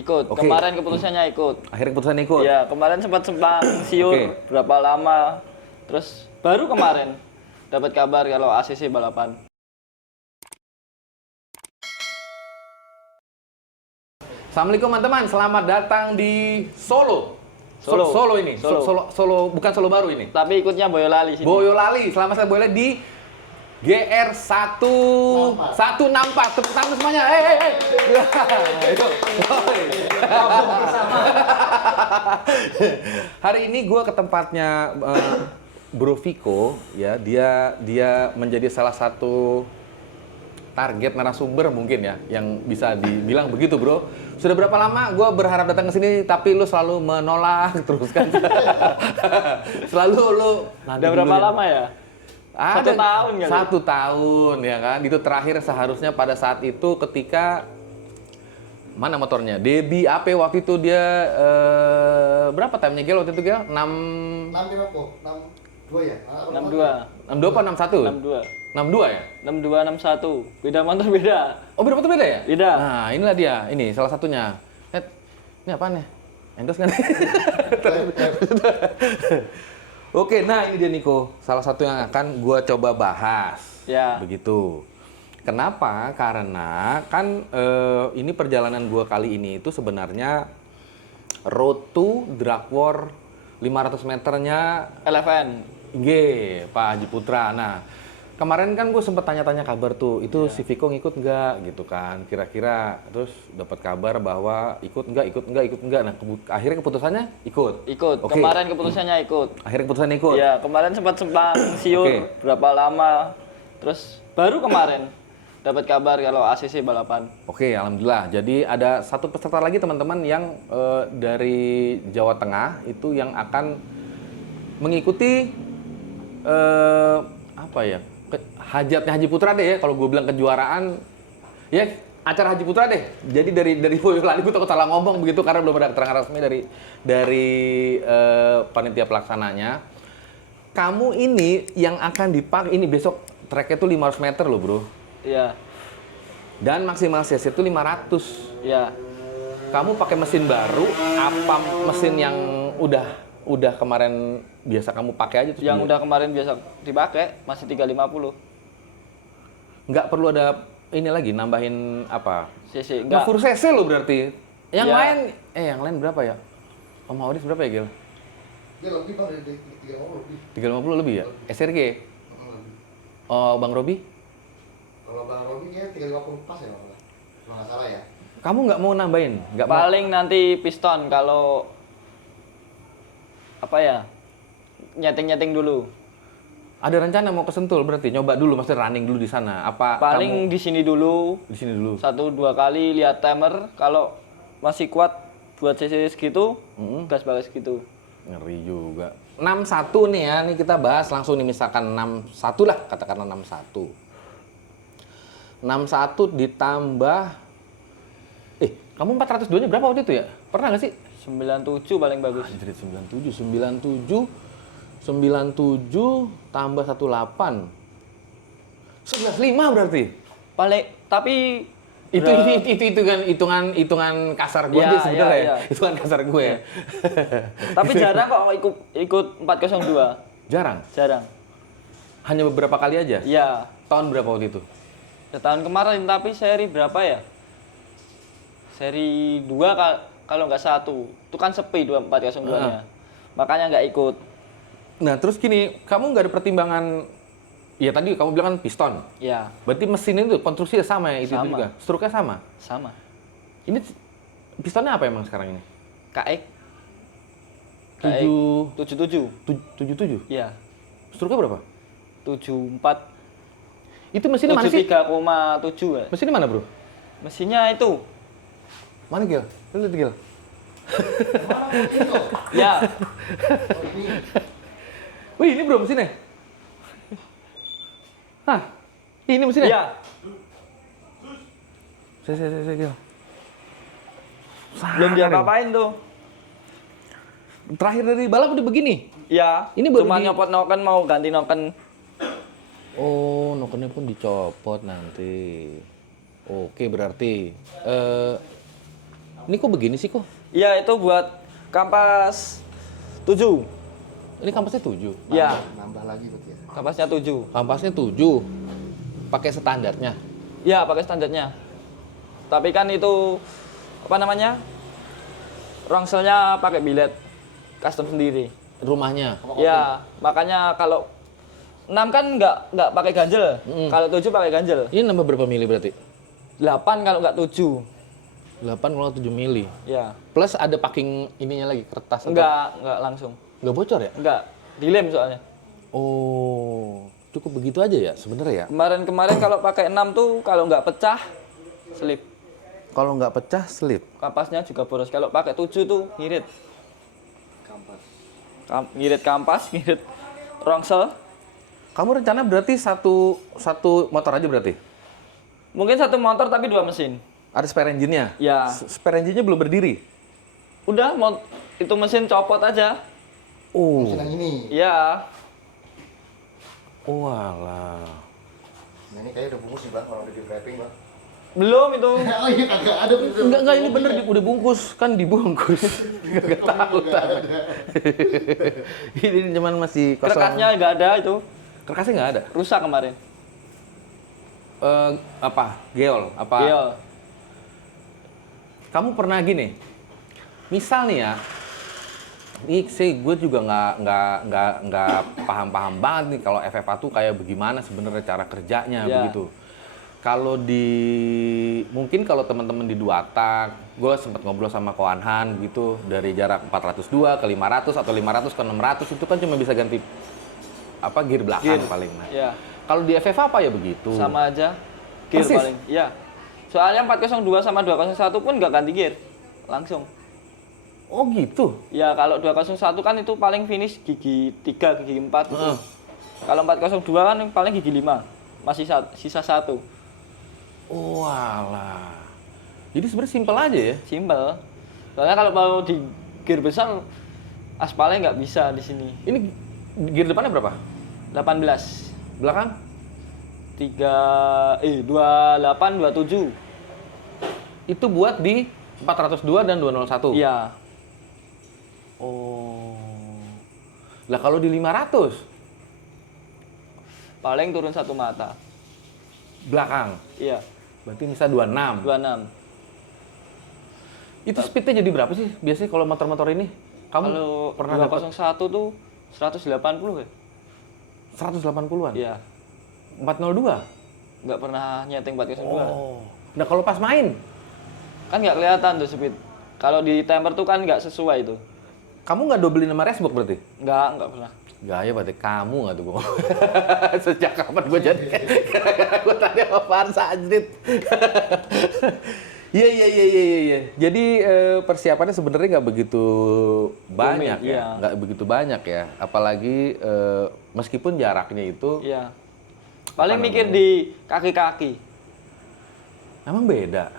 Ikut. Oke. Kemarin keputusannya ikut. Akhirnya keputusan ikut. Ya, kemarin sempat sempang siur Oke. berapa lama. Terus baru kemarin dapat kabar kalau ACC balapan. Assalamualaikum teman-teman, selamat datang di Solo. Solo. Solo ini. Solo. Solo, bukan Solo baru ini. Tapi ikutnya Boyolali sini. Boyolali, selamat saya Boyolali di GR164. Tepuk tangan semuanya. Itu. Hari ini gue ke tempatnya Bro Viko, ya. Dia menjadi salah satu target narasumber mungkin ya, yang bisa dibilang begitu, Bro. Sudah berapa lama gue berharap datang ke sini, tapi lu selalu menolak terus kan? Selalu lu. Udah berapa lama ya? Ada 1 tahun kali. 1 tahun ya kan. Itu terakhir seharusnya pada saat itu ketika mana motornya? Debbie AP waktu itu dia berapa time-nya Gel waktu itu Gel? 62 ya? 62. 62 apa 61? 62. 62 ya? 62 61. Beda motor beda. Oh beda motor beda ya? Beda. Nah inilah dia, ini salah satunya. Ini apaan ya? Endorse kan? Oke, nah ini dia Niko, salah satu yang akan gua coba bahas. Ya. Begitu. Kenapa? Karena kan ini perjalanan gua kali ini itu sebenarnya road to Drag War 500 meternya Eleven. G, Pak Haji Putra. Nah, kemarin kan gue sempet tanya-tanya kabar tuh, itu si Viko ngikut nggak gitu kan, kira-kira. Terus dapat kabar bahwa ikut nggak. Nah, akhirnya keputusannya ikut. Ikut. Oke. Kemarin keputusannya ikut. Akhirnya keputusan ikut. Ya, kemarin sempat sempang siur Oke. berapa lama. Terus baru kemarin dapat kabar kalau ACC balapan. Oke, alhamdulillah. Jadi ada satu peserta lagi teman-teman yang dari Jawa Tengah itu yang akan mengikuti apa ya? Hajatnya Haji Putra deh ya. Kalau gue bilang kejuaraan, ya acara Haji Putra deh. Jadi dari Boyolali, gue takut salah ngomong begitu karena belum ada keterangan resmi dari panitia pelaksananya. Kamu ini yang akan dipakai ini besok tracknya tuh 500 meter loh bro. Iya. Dan maksimal CC itu 500. Iya. Kamu pakai mesin baru, apa mesin yang udah kemarin biasa kamu pakai aja terus Yang udah kemarin biasa dipakai masih 350 nggak perlu ada ini lagi nambahin apa? cc. Nggak Enggak. full CC lo berarti. Yang Ya. lain yang lain berapa ya? Om Audis berapa ya, Gil? Dia lebih bang dari 350 lebih. 350 lebih ya? SRG. Oh, Bang Robi? Kalau Bang Robi kayaknya 350 pas ya bang. Kalau nggak salah ya. Kamu nggak mau nambahin? Nggak mau? Paling nanti piston kalau apa ya? Nyeting dulu. Ada rencana mau ke Sentul berarti? Nyoba dulu, maksudnya running dulu di sana. Apa Paling kamu di sini dulu. di sini dulu? 1-2 kali lihat timer, kalau masih kuat buat cc segitu, gas balik segitu. Ngeri juga. 61 nih ya, nih kita bahas langsung nih misalkan 61 lah, katakanlah 61. 61 ditambah kamu 402-nya berapa waktu itu ya? Pernah nggak sih? 97 paling bagus. Anjir, 97 tambah 18. 11,5 berarti. Paling tapi Itu kan hitungan kasar gue Ya, aja sebenarnya. ya. Hitungan kasar gue ya. tapi jarang kok ikut 402. Jarang. Jarang. Hanya beberapa kali aja. Iya. Tahun berapa waktu itu? Ya, tahun kemarin tapi seri berapa ya? Seri 2 kalau nggak 1. Itu kan sepi 402-nya. Makanya nggak ikut. Nah, terus gini, kamu nggak ada pertimbangan, ya tadi kamu bilang kan piston. Ya, Berarti mesin itu konstruksinya sama ya, itu Sama. juga. Struknya sama. sama. Ini pistonnya apa emang sekarang ini? KX 7 77. 77. Iya. Struknya berapa? 74. Itu mesinnya mana sih? 73,7 ya. Mesinnya mana, Bro? Mesinnya itu. Mana, Gil? Lu lihat, Gil. Ya, Wih, ini Bro mesinnya. Hah? Ini mesinnya? iya. Saya, Gil. Belum diapa-apain tuh. Terakhir dari balap udah begini. Iya. Ini baru Cuma di- nyopot noken, mau ganti noken. Oh, nokennya pun dicopot nanti. Oke, berarti Ini kok begini sih kok? Iya, itu buat kampas 7. Ini kampasnya 7. Iya, Nambah lagi berarti ya. kampasnya 7. Kampasnya 7. Pakai standarnya. Iya, pakai standarnya. Tapi kan itu apa namanya? Rongselnya pakai bilet custom sendiri. Rumahnya. Ya, makanya kalau 6 kan nggak pakai ganjel. Kalau 7 pakai ganjel. Ini nambah berapa mili berarti? 8 kalau nggak 7. 8 kalau 7 mili. Ya. Plus ada packing ininya lagi, kertas atau? Enggak langsung. Nggak bocor ya? Enggak, dilem soalnya. Oh, cukup begitu aja ya sebenarnya ya? Kemarin kalau pakai 6 tuh kalau nggak pecah slip. Kalau nggak pecah, slip. Kampasnya juga boros. Kalau pakai 7 tuh ngirit. Kampas. Ngirit kampas, ngirit rongsel. Kamu rencana berarti satu motor aja berarti? Mungkin satu motor tapi 2 mesin. Ada spare engine-nya? Ya. Spare engine-nya belum berdiri? Udah, itu mesin copot aja. Oh. Mesin yang ini. Ya. Oh alah. Nah ini kayaknya udah bungkus nih bang, kalau udah di wrapping bang. Belum itu. Oh iya kagak ada. Enggak, ini bener udah bungkus. Kan dibungkus. Enggak tahu. Ini cuman masih kosong. Kerkasnya nggak ada itu. Kerkasnya nggak ada? Rusak kemarin. Apa? Geol? Apa? Geol. Kamu pernah gini? Misal nih ya, ini sih gue juga nggak paham banget nih kalau FFA tuh kayak bagaimana sebenarnya cara kerjanya Ya. begitu. Kalau mungkin kalau teman-teman di Duatak, gue sempat ngobrol sama Koanhan gitu dari jarak 402 ke 500 atau 500 ke 600 itu kan cuma bisa ganti gear belakang Gear. paling. Nah, Ya. kalau di FFA apa ya begitu? Sama aja. Gear Persis? paling. Iya. Soalnya 402 sama 201 pun nggak ganti gear. Langsung. Oh gitu. Ya kalau 201 kan itu paling finish gigi 3, gigi 4 gitu. Heeh. Kalau 402 kan paling gigi 5. Masih sisa 1. Oh alah. Jadi sebenarnya simpel aja ya. Simple. Soalnya kalau mau di gear besar aspalnya nggak bisa di sini. Ini gear depannya berapa? 18. Belakang? 28, 27. Itu buat di 402 dan 201? Iya. Oh. Lah kalau di 500? Paling turun 1 mata. Belakang? Iya. Berarti bisa 26? 26. Itu speednya jadi berapa sih biasanya kalau motor-motor ini? Kamu Kalau pernah dapat 201 tuh 180 ya? 180-an? Iya. 402? Nggak pernah nyeting 402. Oh. Nah kalau pas main, Kan nggak kelihatan tuh speed. Kalau di timer tuh kan nggak sesuai itu. kamu nggak dobelin sama racebook berarti? Nggak pernah. Gaya berarti kamu nggak tuh, Bung? Sejak kapan gue jadi? Gara-gara gue tanya sama Farsa Ajrit. Iya. Jadi persiapannya sebenarnya nggak begitu banyak ya, iya. nggak begitu banyak ya. Apalagi meskipun jaraknya itu, Iya. Paling Apa mikir namanya? di kaki-kaki. emang beda.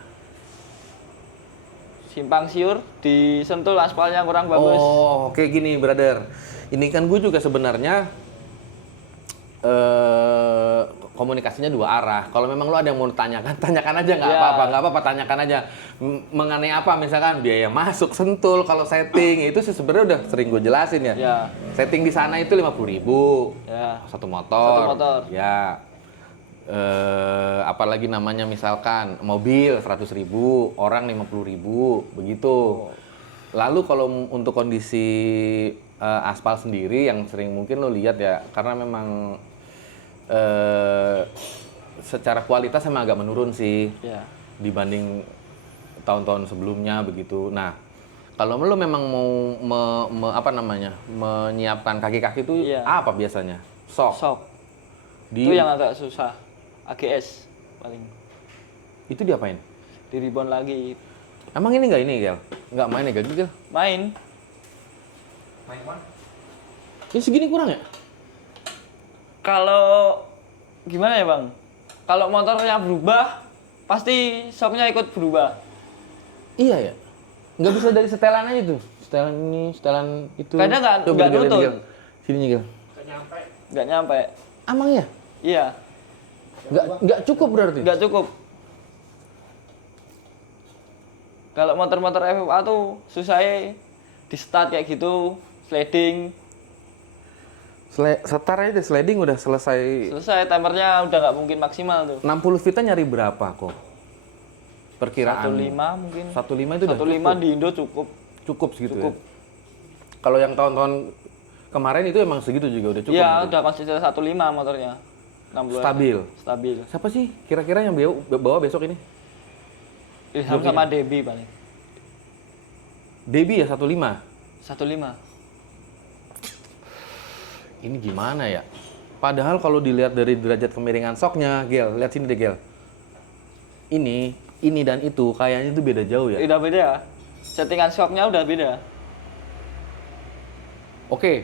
Simpang siur, disentul aspalnya kurang bagus. Oh, oke gini, brother. Ini kan gue juga sebenarnya komunikasinya 2 arah. Kalau memang lo ada yang mau tanyakan, tanyakan aja nggak Iya. apa-apa, tanyakan aja. Mengenai apa, misalkan biaya masuk, sentul, kalau setting itu sih sebenarnya udah sering gue jelasin ya. Ya. Setting di sana itu 50.000 Ya. satu motor. Satu motor. Ya. Apalagi namanya misalkan mobil 100.000, orang 50.000, begitu. Lalu kalau untuk kondisi aspal sendiri yang sering mungkin lo lihat ya, karena memang secara kualitas emang agak menurun sih Ya. dibanding tahun-tahun sebelumnya begitu. Nah, kalau lo memang mau menyiapkan kaki-kaki itu Iya. apa biasanya? Sok. Sok. Di, Itu yang agak susah. AGS paling. itu diapain? Di ribon lagi. Emang ini nggak ini, Gel? Nggak main ya, Gel? Main. Ini segini kurang ya? Kalau gimana ya bang? Kalau motornya berubah, pasti shocknya ikut berubah. Iya ya? Nggak bisa dari setelan aja tuh? Setelan ini, setelan itu. Kadang nggak Coba Gel, nutut. Gel. Sini, Gel. Nggak nyampe. Emang ya? Iya, Nggak cukup berarti? nggak cukup. Kalau motor-motor FFA tuh susahnya di start kayak gitu, sliding. Setar aja deh, sliding udah selesai. Selesai, timernya udah nggak mungkin maksimal tuh. 60 Vita nyari berapa kok? Perkiraan. 1.5 mungkin. 1.5 itu udah 1.5 di Indo cukup. cukup segitu Cukup. ya? Kalau yang tahun-tahun kemarin itu emang segitu juga udah cukup. Iya, gitu? udah konsisten 1.5 motornya. 60. Stabil. Stabil. Siapa sih kira-kira yang bawa besok ini? Ilham sama Debi paling. Debi ya 15. 1.5. Ini gimana ya? Padahal kalau dilihat dari derajat kemiringan shocknya, Gel, lihat sini deh Gel. Ini dan itu kayaknya itu beda jauh ya. Udah beda. Settingan shocknya udah beda. Oke,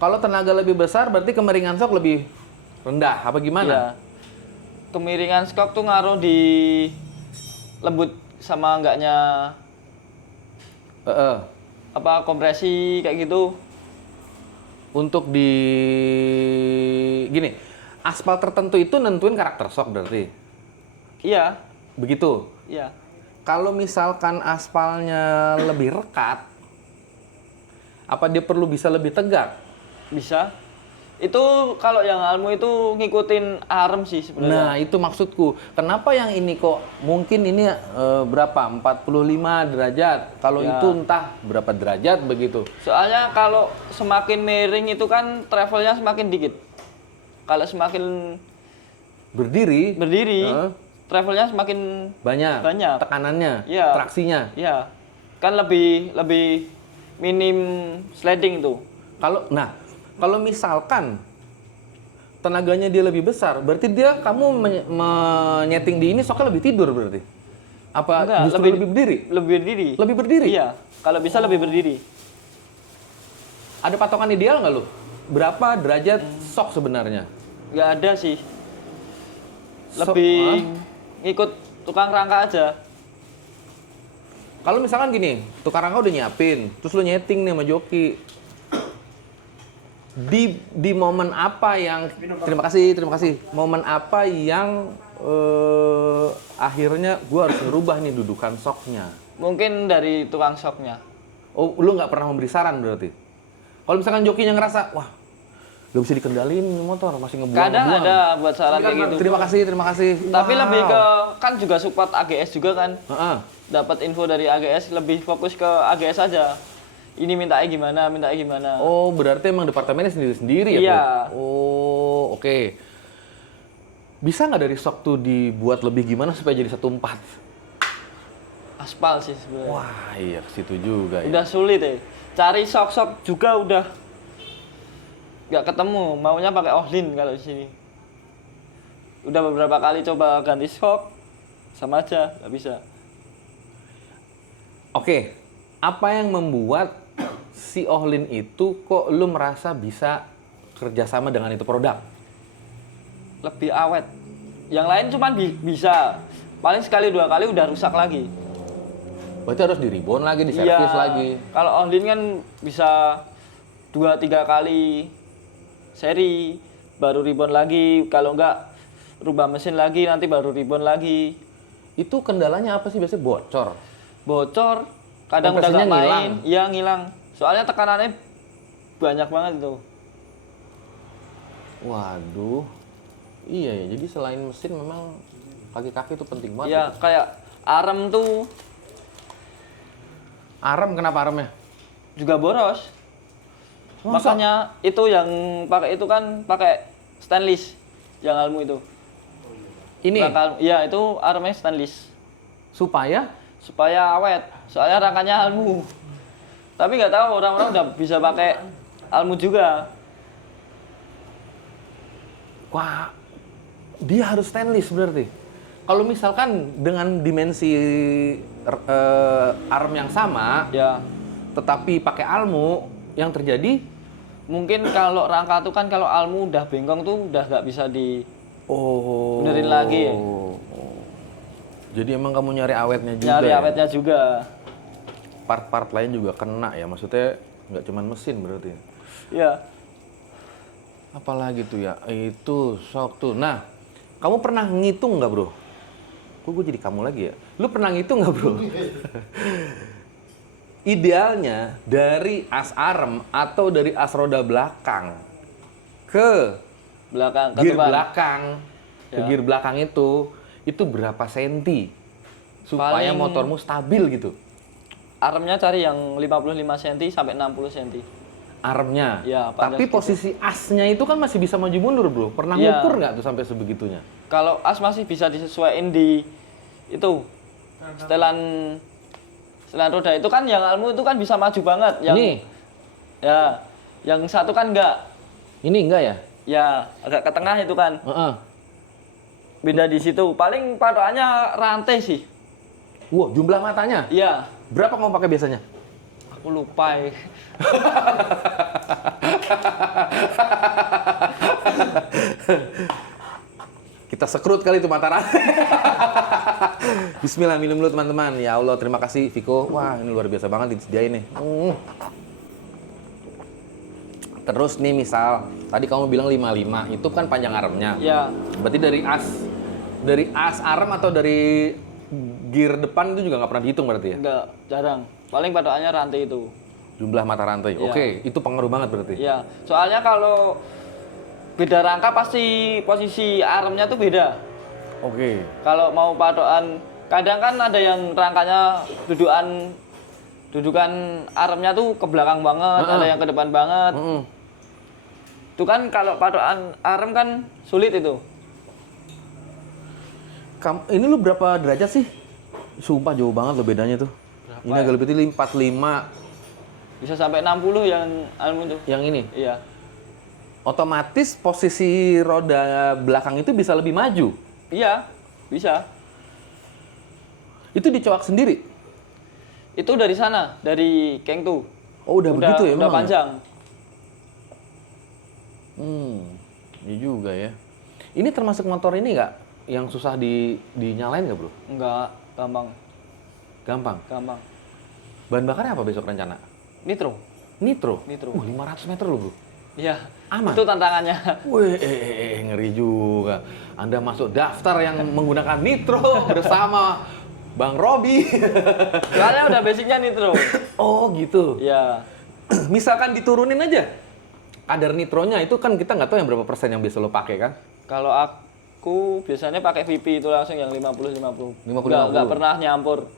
kalau tenaga lebih besar berarti kemiringan shock lebih rendah, apa gimana? Iya. Kemiringan shock tuh ngaruh di lembut sama enggaknya apa kompresi kayak gitu. Untuk di gini, aspal tertentu itu nentuin karakter shock berarti. Iya, Begitu. iya. Kalau misalkan aspalnya lebih rekat, apa dia perlu bisa lebih tegak? Bisa. Itu kalau yang Almu itu ngikutin arem sih sebenarnya. Nah, itu maksudku. Kenapa yang ini kok mungkin ini berapa? 45 derajat. Kalau Ya. itu entah berapa derajat begitu. Soalnya kalau semakin miring itu kan travelnya semakin dikit. Kalau semakin Berdiri, berdiri, Heeh. travelnya semakin banyak, Banyak. tekanannya, Iya. traksinya. ya kan lebih minim sliding itu. Kalau misalkan tenaganya dia lebih besar, berarti dia kamu menyeting di ini soknya lebih tidur berarti? Apa Enggak, justru lebih berdiri? Lebih berdiri. Lebih berdiri? Iya, kalau bisa lebih berdiri. Ada patokan ideal nggak lu? Berapa derajat sok sebenarnya? Nggak ada sih. Sok, Lebih ngikut tukang rangka aja. Kalau misalkan gini, tukang rangka udah nyiapin, terus lu nyeting nih sama joki. Di momen apa yang terima kasih. Momen apa yang akhirnya gua harus ngerubah nih dudukan soknya. Mungkin dari tukang shocknya. Oh, lu nggak pernah memberi saran berarti? Kalau misalkan jokinya ngerasa, wah, gak bisa dikendalin ini motor, masih ngebuang. Kadang ada buat saran kayak gitu. Terima kasih. Tapi Wow. lebih ke kan juga support AGS juga kan. Heeh. Dapat info dari AGS, lebih fokus ke AGS aja. Ini mintanya gimana. Oh, berarti emang departemennya sendiri-sendiri ya? Iya. Bro? Oh, oke. Bisa nggak dari sok tuh dibuat lebih gimana supaya jadi 1.4? Aspal sih sebenarnya. Wah, iya ke situ juga ya. Udah sulit ya. Cari sok juga udah nggak ketemu. Maunya pakai Ohlin kalau di sini. Udah beberapa kali coba ganti sok, sama aja nggak bisa. Oke, apa yang membuat si Ohlin itu kok lu merasa bisa kerjasama dengan itu produk? Lebih awet. Yang lain cuman bisa. Paling sekali 2 kali udah rusak lagi. Berarti harus di reborn lagi, di servis lagi. Kalau Ohlin kan bisa 2-3 kali seri, baru reborn lagi. Kalau enggak rubah mesin lagi, nanti baru reborn lagi. Itu kendalanya apa sih biasanya bocor? Bocor, kadang udah Kompresinya nggak main, ngilang. iya ngilang. Soalnya tekanannya banyak banget itu. Waduh. Iya ya, jadi selain mesin memang kaki-kaki itu penting banget. Iya, gitu. kayak arem tuh Arem, kenapa aremnya? juga boros. Masa? Makanya itu yang pakai itu kan pakai stainless yang Almu itu. Ini Iya, itu aremnya stainless supaya supaya awet. Soalnya rangkanya Almu. Tapi nggak tahu orang-orang udah bisa pakai Almu juga. wah, dia harus stainless berarti. Kalau misalkan dengan dimensi arm yang sama, Ya, tetapi pakai almu, yang terjadi mungkin kalau rangka tuh kan kalau Almu udah bengkong tuh udah nggak bisa di benerin oh. lagi ya. Jadi emang kamu nyari awetnya juga. Nyari ya? awetnya juga. Part-part lain juga kena ya, maksudnya nggak cuma mesin berarti. Ya, Apalagi tuh ya, itu shock tuh. Nah, kamu pernah ngitung nggak bro? Kok gue jadi kamu lagi ya? Lu pernah ngitung nggak bro? Idealnya dari as arem atau dari as roda belakang ke Belakang ke gear depan. belakang, ke Ya. gear belakang itu berapa senti supaya Paling- motormu stabil gitu? Armnya cari yang 55 cm sampai 60 cm. Armnya. Ya, panjang Tapi segitu. posisi asnya itu kan masih bisa maju mundur bro. Pernah Ya. ngukur nggak tuh sampai sebegitunya? Kalau as masih bisa disesuaikan di itu setelan roda itu kan yang almu itu kan bisa maju banget. Yang Ini, ya, yang satu kan enggak. ini enggak ya? Ya, agak ke tengah itu kan. Heeh. Beda di situ. Paling patokannya rantai sih. Wah, jumlah matanya. Iya, Berapa kamu pakai biasanya? aku lupa ya. Kita sekrut kali itu mata rantai. Bismillah, minum dulu teman-teman. Ya Allah, terima kasih Viko. Wah, ini luar biasa banget disediain nih. Terus nih misal, tadi kamu bilang 55, itu kan panjang armnya. Ya, Berarti dari as arm atau dari gear depan itu juga nggak pernah dihitung berarti ya? enggak, jarang. Paling patokannya rantai itu. Jumlah mata rantai. Iya. Oke, itu pengaruh banget berarti. Iya, soalnya kalau beda rangka pasti posisi armnya tuh beda. Oke. Kalau mau patokan, kadang kan ada yang rangkanya dudukan armnya tuh ke belakang banget, ada yang ke depan banget. Mm-mm. Itu kan kalau patokan arm kan sulit itu. Ini lu berapa derajat sih? Sumpah jauh banget lo bedanya tuh. Ini agak lebih tinggi 45 Bisa sampai 60 yang almu itu. yang ini. Iya. Otomatis posisi roda belakang itu bisa lebih maju. Iya, bisa. Itu dicoak sendiri. Itu dari sana, dari Keng tuh. Oh, udah begitu ya Udah memang ya? panjang. Ini juga ya. Ini termasuk motor ini nggak yang susah dinyalain nggak bro? Enggak, gampang. Gampang. Gampang. Bahan bakarnya apa besok rencana? Nitro. Nitro. Nitro. 500 meter loh bro. Iya. Aman? Itu tantangannya. Wih, ngeri juga. Anda masuk daftar yang menggunakan nitro bersama Bang Robi. Soalnya udah basicnya nitro. Oh gitu. Iya. Misalkan diturunin aja kadar nitronya itu kan kita nggak tahu yang berapa persen yang biasa lo pakai kan? Kalau aku biasanya pakai VP itu langsung yang 50-50. 50-50. Nggak pernah nyampur.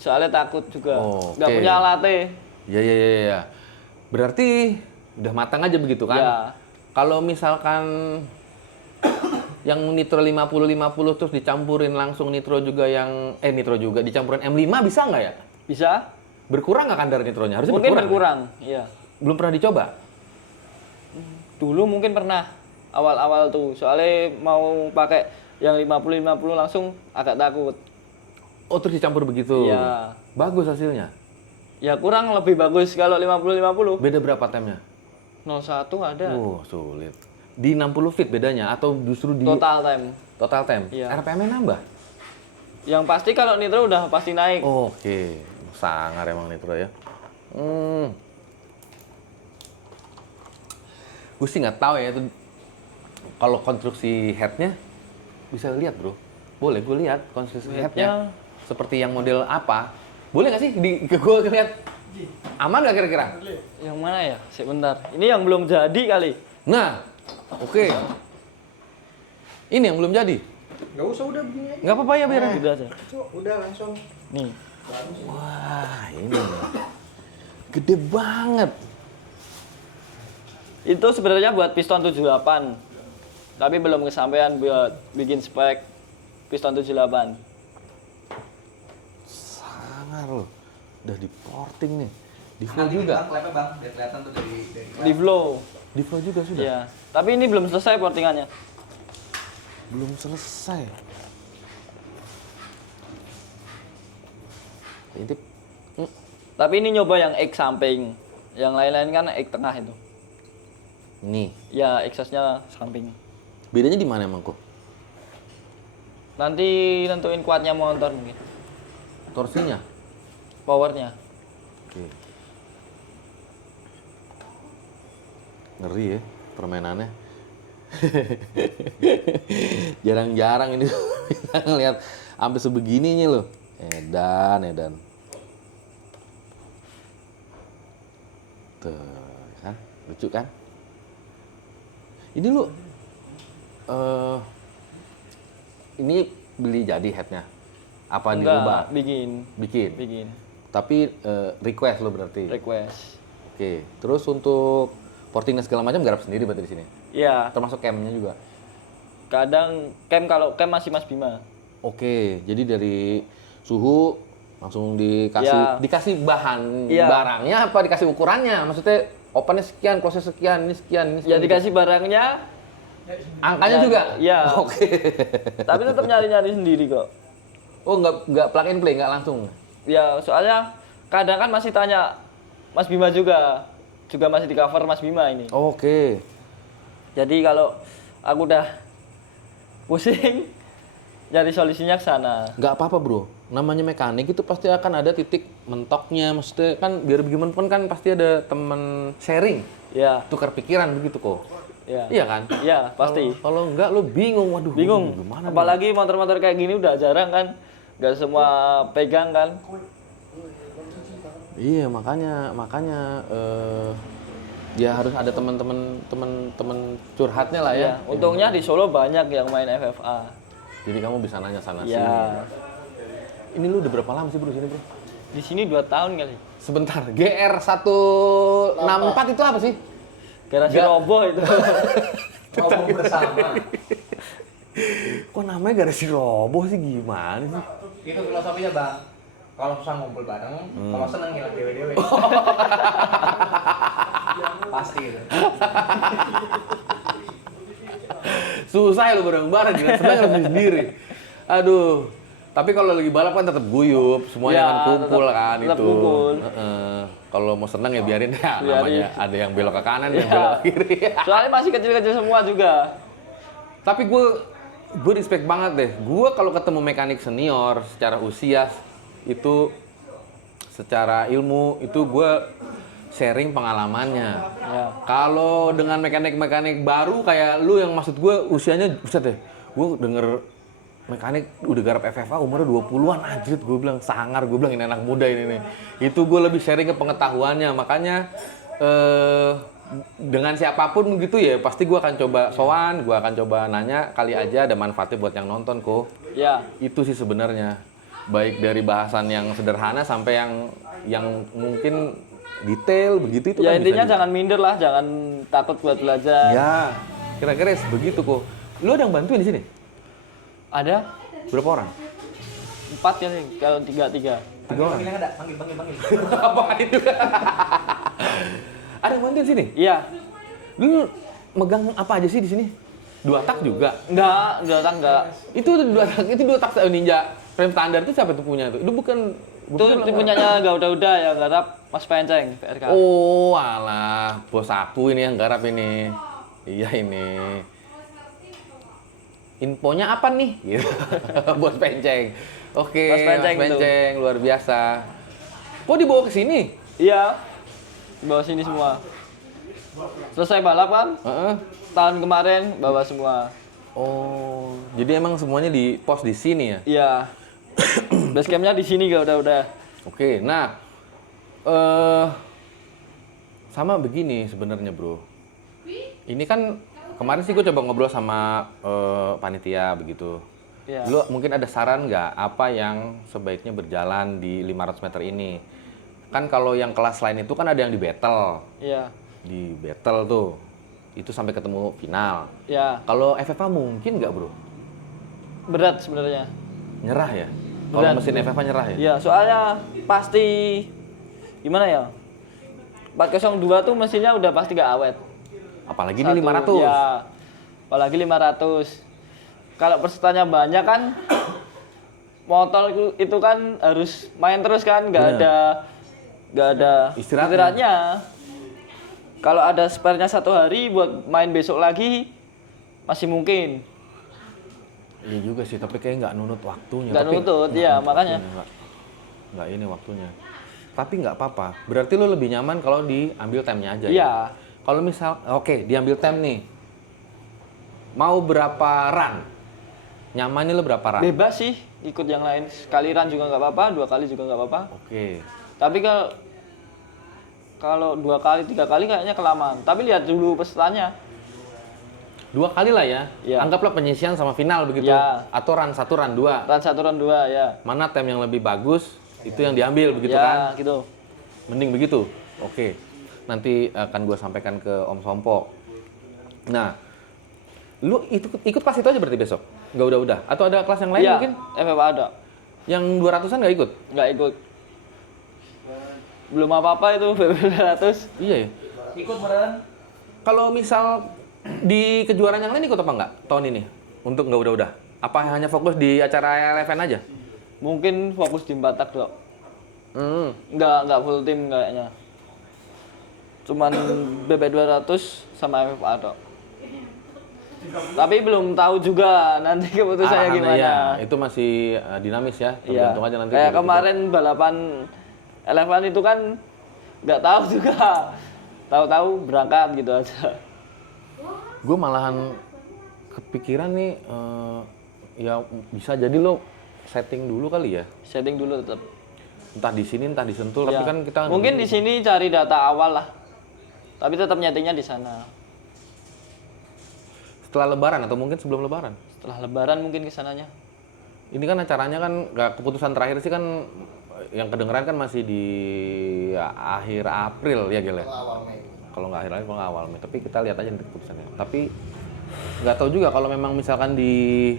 Soalnya takut juga. Oh, Nggak oke. punya alatnya. Ya. Berarti udah matang aja begitu kan? Ya. Kalau misalkan yang nitro 50-50 terus dicampurin langsung nitro juga dicampurin M5 bisa nggak ya? Bisa? Berkurang nggak kadar nitronya? Harusnya Mungkin berkurang. berkurang. Iya. Belum pernah dicoba? Dulu mungkin pernah. Awal-awal tuh. Soalnya mau pakai yang 50-50 langsung agak takut. Oh terus dicampur begitu? Iya. Bagus hasilnya? Ya kurang lebih bagus kalau 50-50. Beda berapa temnya? 01 ada. Sulit. Di 60 feet bedanya atau justru di Total time. total time? Iya. RPM-nya nambah? Yang pasti kalau nitro udah pasti naik. Oke. Sangar emang nitro ya. Gue sih nggak tahu ya itu kalau konstruksi headnya bisa lihat bro. Boleh gue lihat konstruksi headnya seperti yang model apa? Boleh nggak sih ke gue lihat? Aman nggak kira-kira? Yang mana ya? Sebentar. Ini yang belum jadi kali. Nah, oke. Ini yang belum jadi. Nggak usah, udah begini aja. Nggak apa-apa ya biar. Udah aja. Udah langsung. Nih. Wah, ini gede banget. Itu sebenarnya buat piston 78. Tapi belum kesampaian buat bikin spek piston 78. Sangar loh. Udah di porting nih. Di flow juga. Klepnya bang, biar kelihatan tuh dari Di flow. Di flow juga sudah. Iya. Tapi ini belum selesai portingannya. Belum selesai. Intip. Tapi ini nyoba yang X samping. Yang lain-lain kan X tengah itu. Nih. Ya, exhaustnya samping. Bedanya di mana emang kok? Nanti nentuin kuatnya motor mungkin. Torsinya. Powernya. Oke. Ngeri ya permainannya. Jarang-jarang ini. bisa ngeliat sampai sebegininya loh. Edan. Tuh, kan? Lucu kan? Ini lu ini beli jadi headnya? Apa dirubah? bikin. Bikin. Tapi request lo berarti. Request. Oke. Terus untuk porting dan segala macam garap sendiri berarti di sini. Iya. Termasuk camnya juga. Kadang kalau cam masih Mas Bima. Oke. Jadi dari suhu langsung dikasih bahan barangnya apa dikasih ukurannya? Maksudnya opennya sekian, close-nya sekian, ini sekian. Ya dikasih barangnya. Angkanya juga? Iya. Oke. Tapi tetap nyari-nyari sendiri kok. Oh, nggak plug and play, nggak langsung? Ya, soalnya kadang kan masih tanya Mas Bima juga masih di cover Mas Bima ini. Oke. Jadi kalau aku udah pusing, nyari solusinya ke sana. Nggak apa-apa bro, namanya mekanik itu pasti akan ada titik mentoknya. Maksudnya kan biar bagaimanapun kan pasti ada teman sharing. Ya, Tukar pikiran begitu kok. ya. Iya kan? Ya, pasti. Kalau enggak lo bingung, waduh. Bingung. Gimana nih? Apalagi motor-motor kayak gini udah jarang kan. Nggak semua pegang kan. Iya makanya ya harus ada teman-teman curhatnya lah ya. Ya, untungnya di Solo banyak yang main FFA. Jadi kamu bisa nanya sana sini. Ya, Ini lu udah berapa lama sih bro sini bro? di sini 2 tahun kali. Sebentar, GR 164 itu apa sih? Garasi Nggak. roboh itu. Ngomong bersama. Kok namanya garasi roboh sih gimana sih? Itu filosofinya bang. Kalau susah ngumpul bareng, kalau seneng ngilang dewe-dewe. Pasti itu. Susah ya lu bareng-bareng, gila senang lebih sendiri. Aduh. Tapi kalau lagi balap kan tetap guyup, semuanya Ya, kan kumpul kan tetap itu. kumpul. Kalau mau senang ya biarin ya, Biarin. namanya ada yang belok ke kanan, yang Ya. belok ke kiri. Soalnya masih kecil-kecil semua juga. Tapi gue respect banget deh. Gue kalau ketemu mekanik senior secara usia itu, secara ilmu itu gue sharing pengalamannya. Ya. Kalau dengan mekanik-mekanik baru kayak lu yang maksud gue usianya buset deh. Gue denger mekanik udah garap FFA umurnya 20-an anjir, gue bilang sangar, gue bilang ini anak muda ini nih. Itu gue lebih sharing ke pengetahuannya, makanya dengan siapapun gitu ya pasti gue akan coba sowan, gue akan coba nanya, kali aja ada manfaatnya buat yang nonton kok. Ya. Itu sih sebenarnya, baik dari bahasan yang sederhana sampai yang mungkin detail begitu itu Ya kan intinya bisa jangan minder lah, jangan takut buat belajar. ya, kira-kira begitu kok. Lu ada yang bantuin di sini? Ada Berapa orang? 4 ya nih, kalau 3. 3 orang. Panggil yang ada, panggil. Apaan itu? Ada yang bantuin sini? Iya. Lu megang apa aja sih di sini? 2 tak juga? Enggak, enggak. Itu 2 tak Ninja frame standar itu siapa itu punya itu? Itu bukan Itu punyanya Gauda yang garap Mas Penceng, PRK. Oh, alah, bos aku ini yang garap ini. Iya ini. Infonya apa nih? Gitu. Bos Penceng. Oke, Mas Penceng itu. Luar biasa. Kok dibawa ke sini? Iya. Di bawah sini semua. Selesai balap kan? Heeh. Tahun kemarin bawa semua. Oh, jadi emang semuanya di pos di sini ya? Iya. Base campnya di sini udah. Oke, nah sama begini sebenarnya bro. Ini kan kemarin sih gue coba ngobrol sama panitia begitu. Iya. Lu mungkin ada saran nggak apa yang sebaiknya berjalan di 500 meter ini? Kan kalau yang kelas lain itu kan ada yang di battle. Iya. Di battle tuh, itu sampai ketemu final. Iya. Kalau FFA mungkin nggak bro? Berat sebenarnya. Nyerah ya? Kalau Berat. mesin FFA nyerah ya? Iya, soalnya pasti gimana ya? 402 tuh mesinnya udah pasti gak awet. Apalagi ini 500. Ya, apalagi 500. Kalau pesertanya banyak kan, motor itu kan harus main terus kan, nggak ada istirahatnya. Kalau ada spare-nya 1 hari buat main besok lagi, masih mungkin. Iya juga sih, tapi kayak nggak nunut waktunya. Nggak nunut, iya, makanya. Nggak ini waktunya. Tapi nggak apa-apa. Berarti lo lebih nyaman kalau diambil time-nya aja. Iya. Ya? Kalau misal, oke, diambil time nih. Mau berapa run? Nyamannya lo berapa run? Bebas sih, ikut yang lain. Sekali run juga nggak apa-apa, 2 kali juga nggak apa-apa. Oke. Tapi kalau 2 kali, 3 kali kayaknya kelamaan. Tapi lihat dulu pesertanya. 2 kali lah ya. Iya. Anggaplah penyisian sama final begitu. Ya. Atau run 1, run 2. Run 1, run 2 ya. Mana time yang lebih bagus, itu yang diambil begitu Ya, kan? gitu. Mending begitu. Oke. Nanti akan gue sampaikan ke Om Sompo. Nah, lu ikut kelas itu aja berarti besok? Nggak udah? Atau ada kelas yang lain Iya, mungkin? FFA ada. Yang 200-an nggak ikut? Nggak ikut. Belum apa-apa itu BB200. Iya ya. Ikut beneran? Kalau misal di kejuaraan yang lain ikut apa nggak tahun ini? Untuk nggak udah? Apa hanya fokus di acara LFN aja? Mungkin fokus di Batak dok. Nggak full tim kayaknya. Cuman BB200 sama FFA dok. Tapi belum tahu juga nanti keputusannya Arahannya, gimana. ya, itu masih dinamis ya, Iya. tergantung aja nanti. Kayak gitu-gitu. kemarin balapan Eleven itu kan nggak tahu juga. Tahu-tahu berangkat gitu aja. Gue malahan kepikiran nih, ya bisa jadi lo setting dulu kali ya. Setting dulu tetap. Entah di sini, entah di Sentul, tapi Iya. kan kita Mungkin di sini cari data awal lah. Tapi tetap nyetingnya di sana. setelah Lebaran atau mungkin sebelum Lebaran. Setelah Lebaran mungkin kesananya. Ini kan acaranya kan, keputusan terakhir sih kan yang kedengeran kan masih di akhir April ya Gel ya? Awal Mei. Kalau nggak akhir April, kalau nggak awal Mei. Tapi kita lihat aja nanti keputusannya. Tapi nggak tahu juga kalau memang misalkan di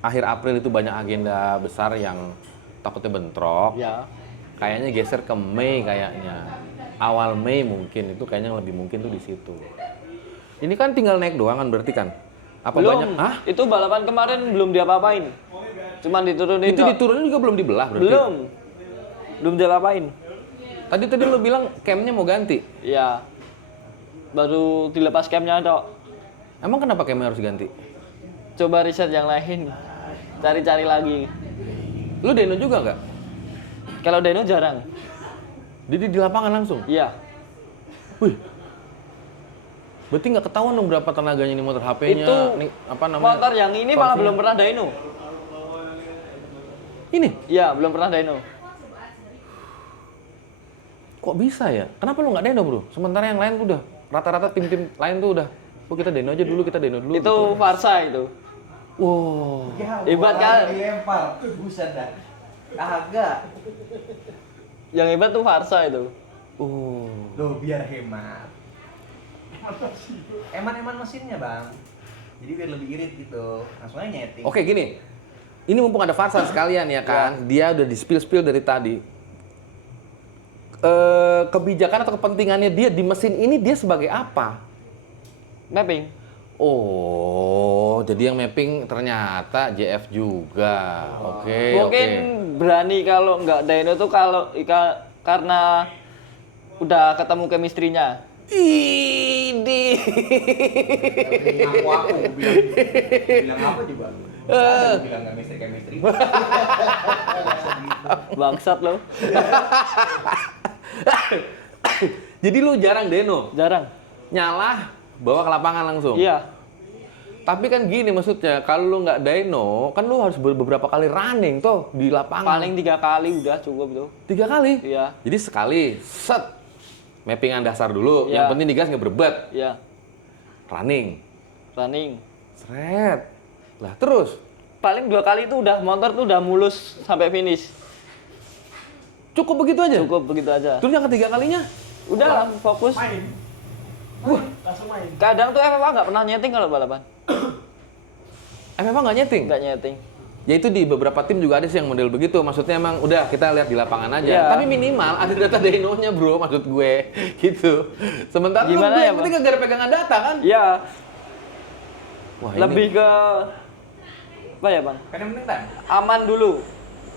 akhir April itu banyak agenda besar yang takutnya bentrok. Ya. Kayaknya geser ke Mei kayaknya. Awal Mei mungkin, itu kayaknya lebih mungkin tuh di situ. Ini kan tinggal naik doang kan berarti kan? Apa Belum. banyak? Hah? Itu balapan kemarin belum diapa-apain. Cuman diturunin. Itu Dok. diturunin juga belum dibelah berarti? Belum diapa-apain. Tadi lo bilang campnya mau ganti. Iya. Baru dilepas campnya dok. Emang kenapa campnya harus ganti? Coba riset yang lain. Cari-cari lagi. Lu Deno juga nggak? Kalau Deno jarang. Jadi di lapangan langsung? Iya. Wih. Berarti nggak ketahuan dong berapa tenaganya ini motor HP-nya? Itu nih, apa namanya? motor yang ini malah belum pernah dyno. Ini? Iya, belum pernah dyno. Kok bisa ya? Kenapa lu nggak Deno bro? Sementara yang lain tuh udah rata-rata tim-tim lain tuh udah. Oh kita Deno aja dulu, kita Deno dulu. Itu Farsa itu. Wow. Hebat kan? Dilempar. Buset dah. Agak. Yang hebat tuh Farsa itu. Oh. Loh biar hemat. Eman-eman mesinnya bang. Jadi biar lebih irit gitu. Langsung aja nyeting. Oke gini. Ini mumpung ada Farsa sekalian ya kan. Dia udah di spill dari tadi. Kebijakan atau kepentingannya dia di mesin ini dia sebagai apa? Mapping. Oh, jadi yang mapping ternyata JF juga. Oke, Mungkin berani kalau nggak dyno tuh karena udah ketemu chemistry-nya. Ini. Aku bilang apa juga? Ada bilang nggak chemistry. Bangsat lo. Jadi lu jarang Deno, Jarang. nyalah bawa ke lapangan langsung. Iya. Tapi kan gini maksudnya, kalau lu nggak dyno, kan lu harus beberapa kali running tuh di lapangan. Paling 3 kali udah cukup tuh. 3 kali? Iya. Jadi sekali, set, mappingan dasar dulu. Iya. Yang penting digas nggak berbet. Iya. Running. Running. Seret. Lah terus, Paling 2 kali itu udah motor tuh udah mulus sampai finish. cukup begitu aja? Cukup begitu aja. Terus yang ketiga kalinya? Udah fokus. Kadang tuh FFA nggak pernah nyeting kalau balapan. Emang nggak nyeting? Nggak nyeting. Ya itu di beberapa tim juga ada sih yang model begitu. Maksudnya emang udah kita lihat di lapangan aja. Iya. Tapi minimal ada data dyno-nya bro, maksud gue. Gitu. Sementara Gimana lu ya, yang penting gak ada pegangan data kan? Iya. Wah, Lebih ke apa ya bang? Kan yang penting kan? Aman dulu.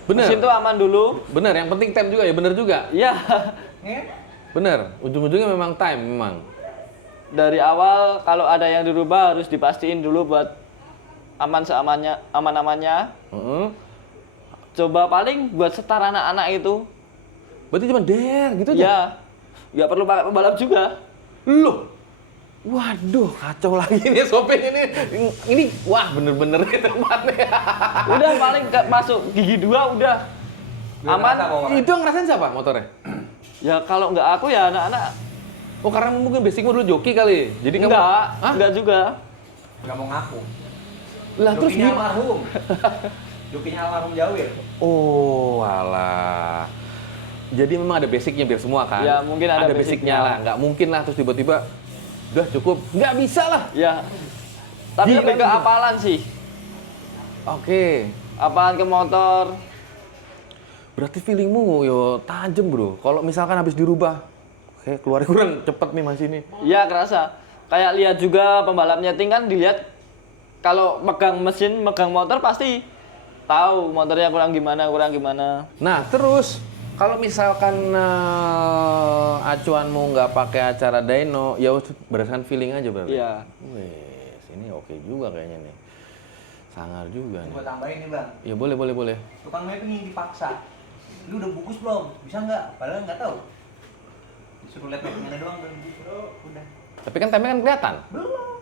Bener. Mesin tuh aman dulu. Bener, yang penting time juga ya, bener juga. Iya. Bener, ujung-ujungnya memang time memang. Dari awal kalau ada yang dirubah harus dipastiin dulu buat aman-amannya. Coba paling buat setar anak-anak itu. Berarti cuma der gitu aja? Ya. Nggak perlu pakai pembalap juga. Loh, Waduh, kacau lagi nih sopir ini. Ini wah bener-bener nih tempatnya. Udah paling masuk gigi 2 udah aman. Itu yang ngerasain siapa motornya? Ya kalau nggak aku ya anak-anak. Oh karena mungkin basicmu dulu joki kali. Jadi kamu- Enggak, Hah? enggak juga. Nggak mau ngaku. Lah terus Jokinya gimana? almarhum. Jokinya almarhum Jawir. Oh, alah. Jadi memang ada basicnya biar semua kan? Ya, mungkin ada basicnya basicnya. lah. Nggak mungkin lah terus tiba-tiba udah cukup. Nggak bisa lah. Ya. Tapi Gila lebih ke nih. apalan sih. Oke. Apalan ke motor. Berarti feelingmu yo tajem bro. Kalau misalkan habis dirubah, kayak keluar kurang cepet nih mas ini. Ya kerasa. Kayak lihat juga pembalap nyeting kan dilihat kalau megang mesin, megang motor pasti tahu motornya kurang gimana, kurang gimana. Nah terus kalau misalkan acuanmu nggak pakai acara dyno, ya berdasarkan feeling aja berarti. Iya. Wes, ini oke juga kayaknya nih. Sangar juga nih. Gue tambahin nih bang. Ya boleh. Tukang mapping dipaksa. Lu udah bungkus belum? Bisa nggak? Padahal nggak tahu. Disuruh lihat mappingnya doang belum. Udah. Tapi kan temnya kan kelihatan. Belum.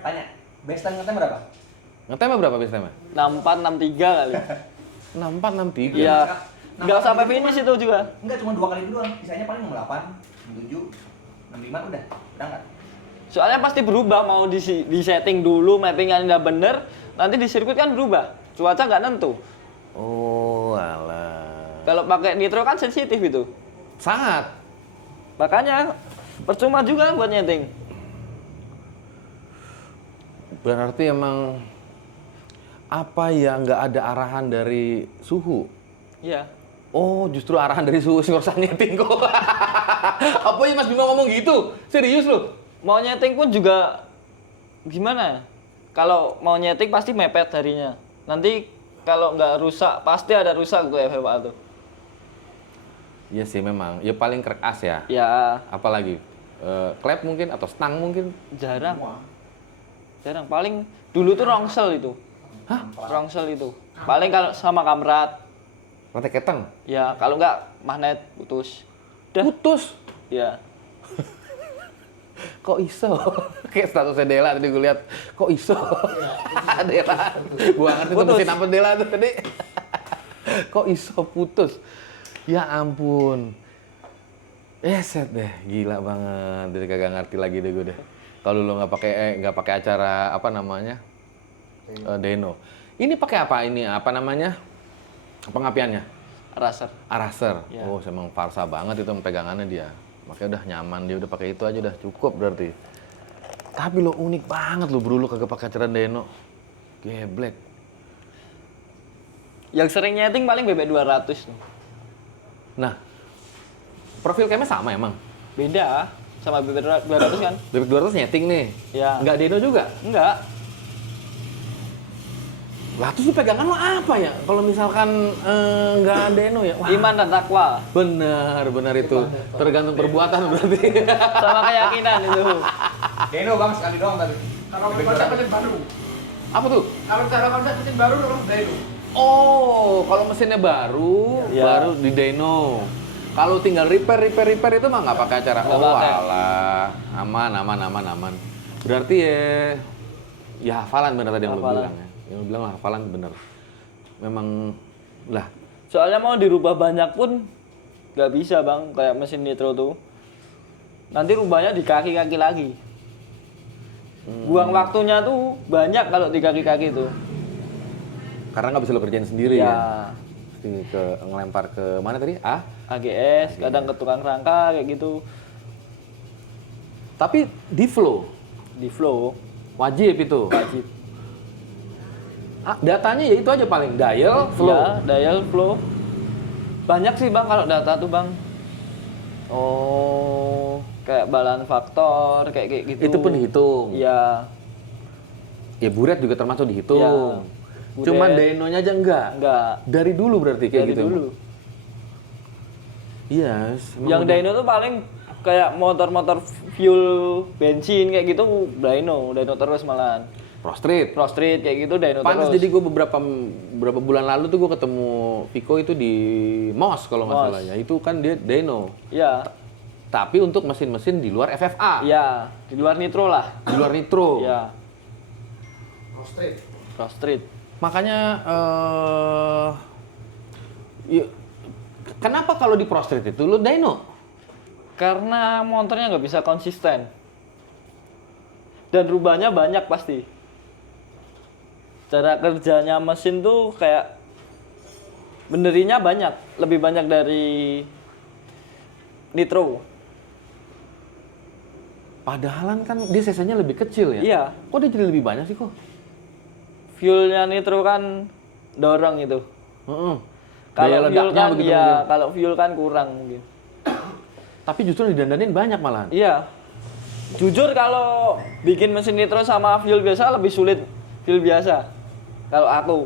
Tanya. Base time ngetem berapa? Ngetemnya berapa biasanya? 64, 63 kali. 64, 63. Iya. Nah, Nggak sampai itu finish cuma- itu juga. Enggak, cuma 2 kali itu doang. Sisanya paling 68, 67, 65 udah. Berangkat. Soalnya pasti berubah, mau di setting dulu, mappingnya udah bener, nanti di sirkuit kan berubah. Cuaca nggak nentu. Oh, alah. Kalau pakai nitro kan sensitif itu. Sangat. Makanya percuma juga buat nyeting. Berarti emang apa ya nggak ada arahan dari suhu? Iya. Oh, justru arahan dari suhu sing nyeting kok. Apa ya Mas Bima ngomong gitu? Serius loh? Mau nyeting pun juga gimana? Kalau mau nyeting pasti mepet harinya. Nanti kalau nggak rusak, pasti ada rusak tuh FFA tuh. Iya sih memang. Ya paling krek as ya. Ya, Apalagi klep mungkin atau stang mungkin. jarang. Jarang. Paling dulu tuh rongsel itu. Hah? Rongsel itu. Paling kalau sama kamrat. Rantai keteng. Ya, kalau nggak magnet putus. Udah. Putus. Ya. Kok iso? Kayak statusnya Dela tadi gue lihat. Kok iso? Dela. Gua ngerti tuh Putus. mesin apa Dela tuh tadi. Kok iso putus? Ya ampun. Set deh, gila banget. Jadi kagak ngerti lagi deh gue deh. Kalau lo nggak pakai acara apa namanya? Dyno. Ini pakai apa ini? Apa namanya? Pengapiannya? Raser. Araser. Ya. Oh, emang farsa banget itu pegangannya dia. Makanya udah nyaman, dia udah pakai itu aja udah cukup berarti. Tapi lo unik banget lo bro, lo kagak pakai acara dyno. Geblek. Yang sering nyeting paling BB 200 tuh. Nah, profil camnya sama emang. Beda sama BB 200 kan? Bebek 200 nyeting nih. Ya. Nggak dyno juga? Enggak. Lah terus lu pegangan lo apa ya? Kalau misalkan nggak dyno ya? Wah, Iman dan takwa. benar itu. Tergantung perbuatan berarti. Sama keyakinan itu. Deno bang sekali doang tadi. Kalau konsep mesin baru, Apa tuh? kalau cara konsep mesin baru memang Dyno. Oh, kalau mesinnya baru, Ya. baru di dyno. Kalau tinggal repair itu mah nggak pakai acara. Nggak Oh, pakai. alah. Aman. Berarti ya hafalan bener tadi yang lu Hafalan. bilang ya. Yang lu bilang hafalan bener. Memang lah. Soalnya mau dirubah banyak pun nggak bisa bang, kayak mesin nitro tuh. Nanti rubahnya di kaki-kaki lagi. Buang waktunya tuh banyak kalau di kaki-kaki tuh. Karena nggak bisa lo kerjain sendiri ya. Ya, Mesti ngelempar ke mana tadi? AGS, kadang ke tukang rangka kayak gitu. Tapi di flow Di flow, wajib itu. wajib. Datanya ya itu aja paling dial flow. Ya, dial flow. Banyak sih bang kalau data tuh bang. Oh, Kayak balan faktor, kayak gitu. itu pun dihitung. Iya, Ya buret juga termasuk dihitung. Ya, buret. Cuman dynonya aja enggak. enggak. Dari dulu berarti kayak Dari gitu. dulu. Iya. Yang dyno tuh paling kayak motor-motor fuel bensin kayak gitu dyno terus malahan. Pro Street. Pro Street kayak gitu dyno Pantes terus. jadi gue beberapa bulan lalu tuh gue ketemu Vico itu di MOS kalau nggak MOS. salah ya. Itu kan dia dyno. Iya. Tapi untuk mesin-mesin di luar FFA, Iya, di luar nitro lah. di luar nitro. Iya, Rostrate. cross street. Makanya kenapa kalau di Pro Street itu lu dyno? Karena motornya nggak bisa konsisten. Dan rubahnya banyak pasti. Cara kerjanya mesin tuh kayak benerinya banyak, lebih banyak dari nitro. Padahalan kan dia cc-nya lebih kecil ya? Iya, Kok dia jadi lebih banyak sih kok? fuelnya nitro kan dorong itu. Heeh. Kalau Daya fuel ledaknya kan begitu iya, mungkin. kalau fuel kan kurang mungkin. Tapi justru didandanin banyak malahan. Iya. Jujur kalau bikin mesin nitro sama fuel biasa lebih sulit fuel biasa. Kalau aku.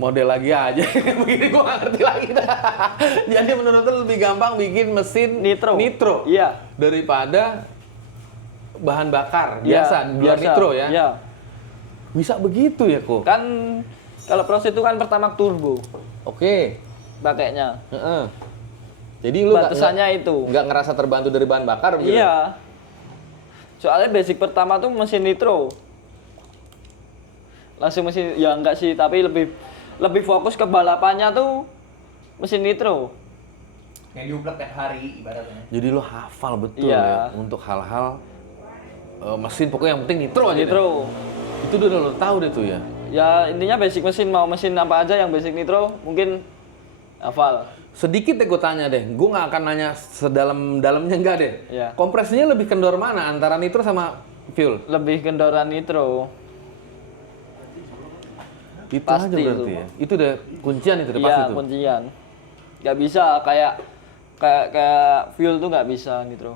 Model lagi aja. Begini gua nggak ngerti lagi dah. Jadi menurut lu lebih gampang bikin mesin Nitro. Iya. Iya. Daripada bahan bakar Iya, biasa, di luar nitro ya. Iya. Bisa begitu ya kok? Kan kalau Pros itu kan pertama turbo Oke. pakainya. Heeh. Jadi lu Batasannya itu. nggak ngerasa terbantu dari bahan bakar begitu? Iya. Soalnya basic pertama tuh mesin nitro. Langsung mesin ya enggak sih, tapi lebih fokus ke balapannya tuh mesin nitro. Yang diuplek tiap hari ibaratnya. Jadi lu hafal betul Iya. ya untuk hal-hal mesin, pokoknya yang penting nitro aja. deh. Nitro. Itu udah lo tahu deh tuh ya. Ya intinya basic mesin, mau mesin apa aja yang basic nitro mungkin hafal. Sedikit deh gue tanya deh, gue nggak akan nanya sedalam-dalamnya enggak deh. Iya. Kompresinya lebih kendor mana antara nitro sama fuel? Lebih kendaraan nitro. Itu Pasti aja berarti itu. ya. Itu udah kuncian itu udah pasti Iya, tuh. kuncian. Nggak bisa kayak fuel tuh nggak bisa nitro.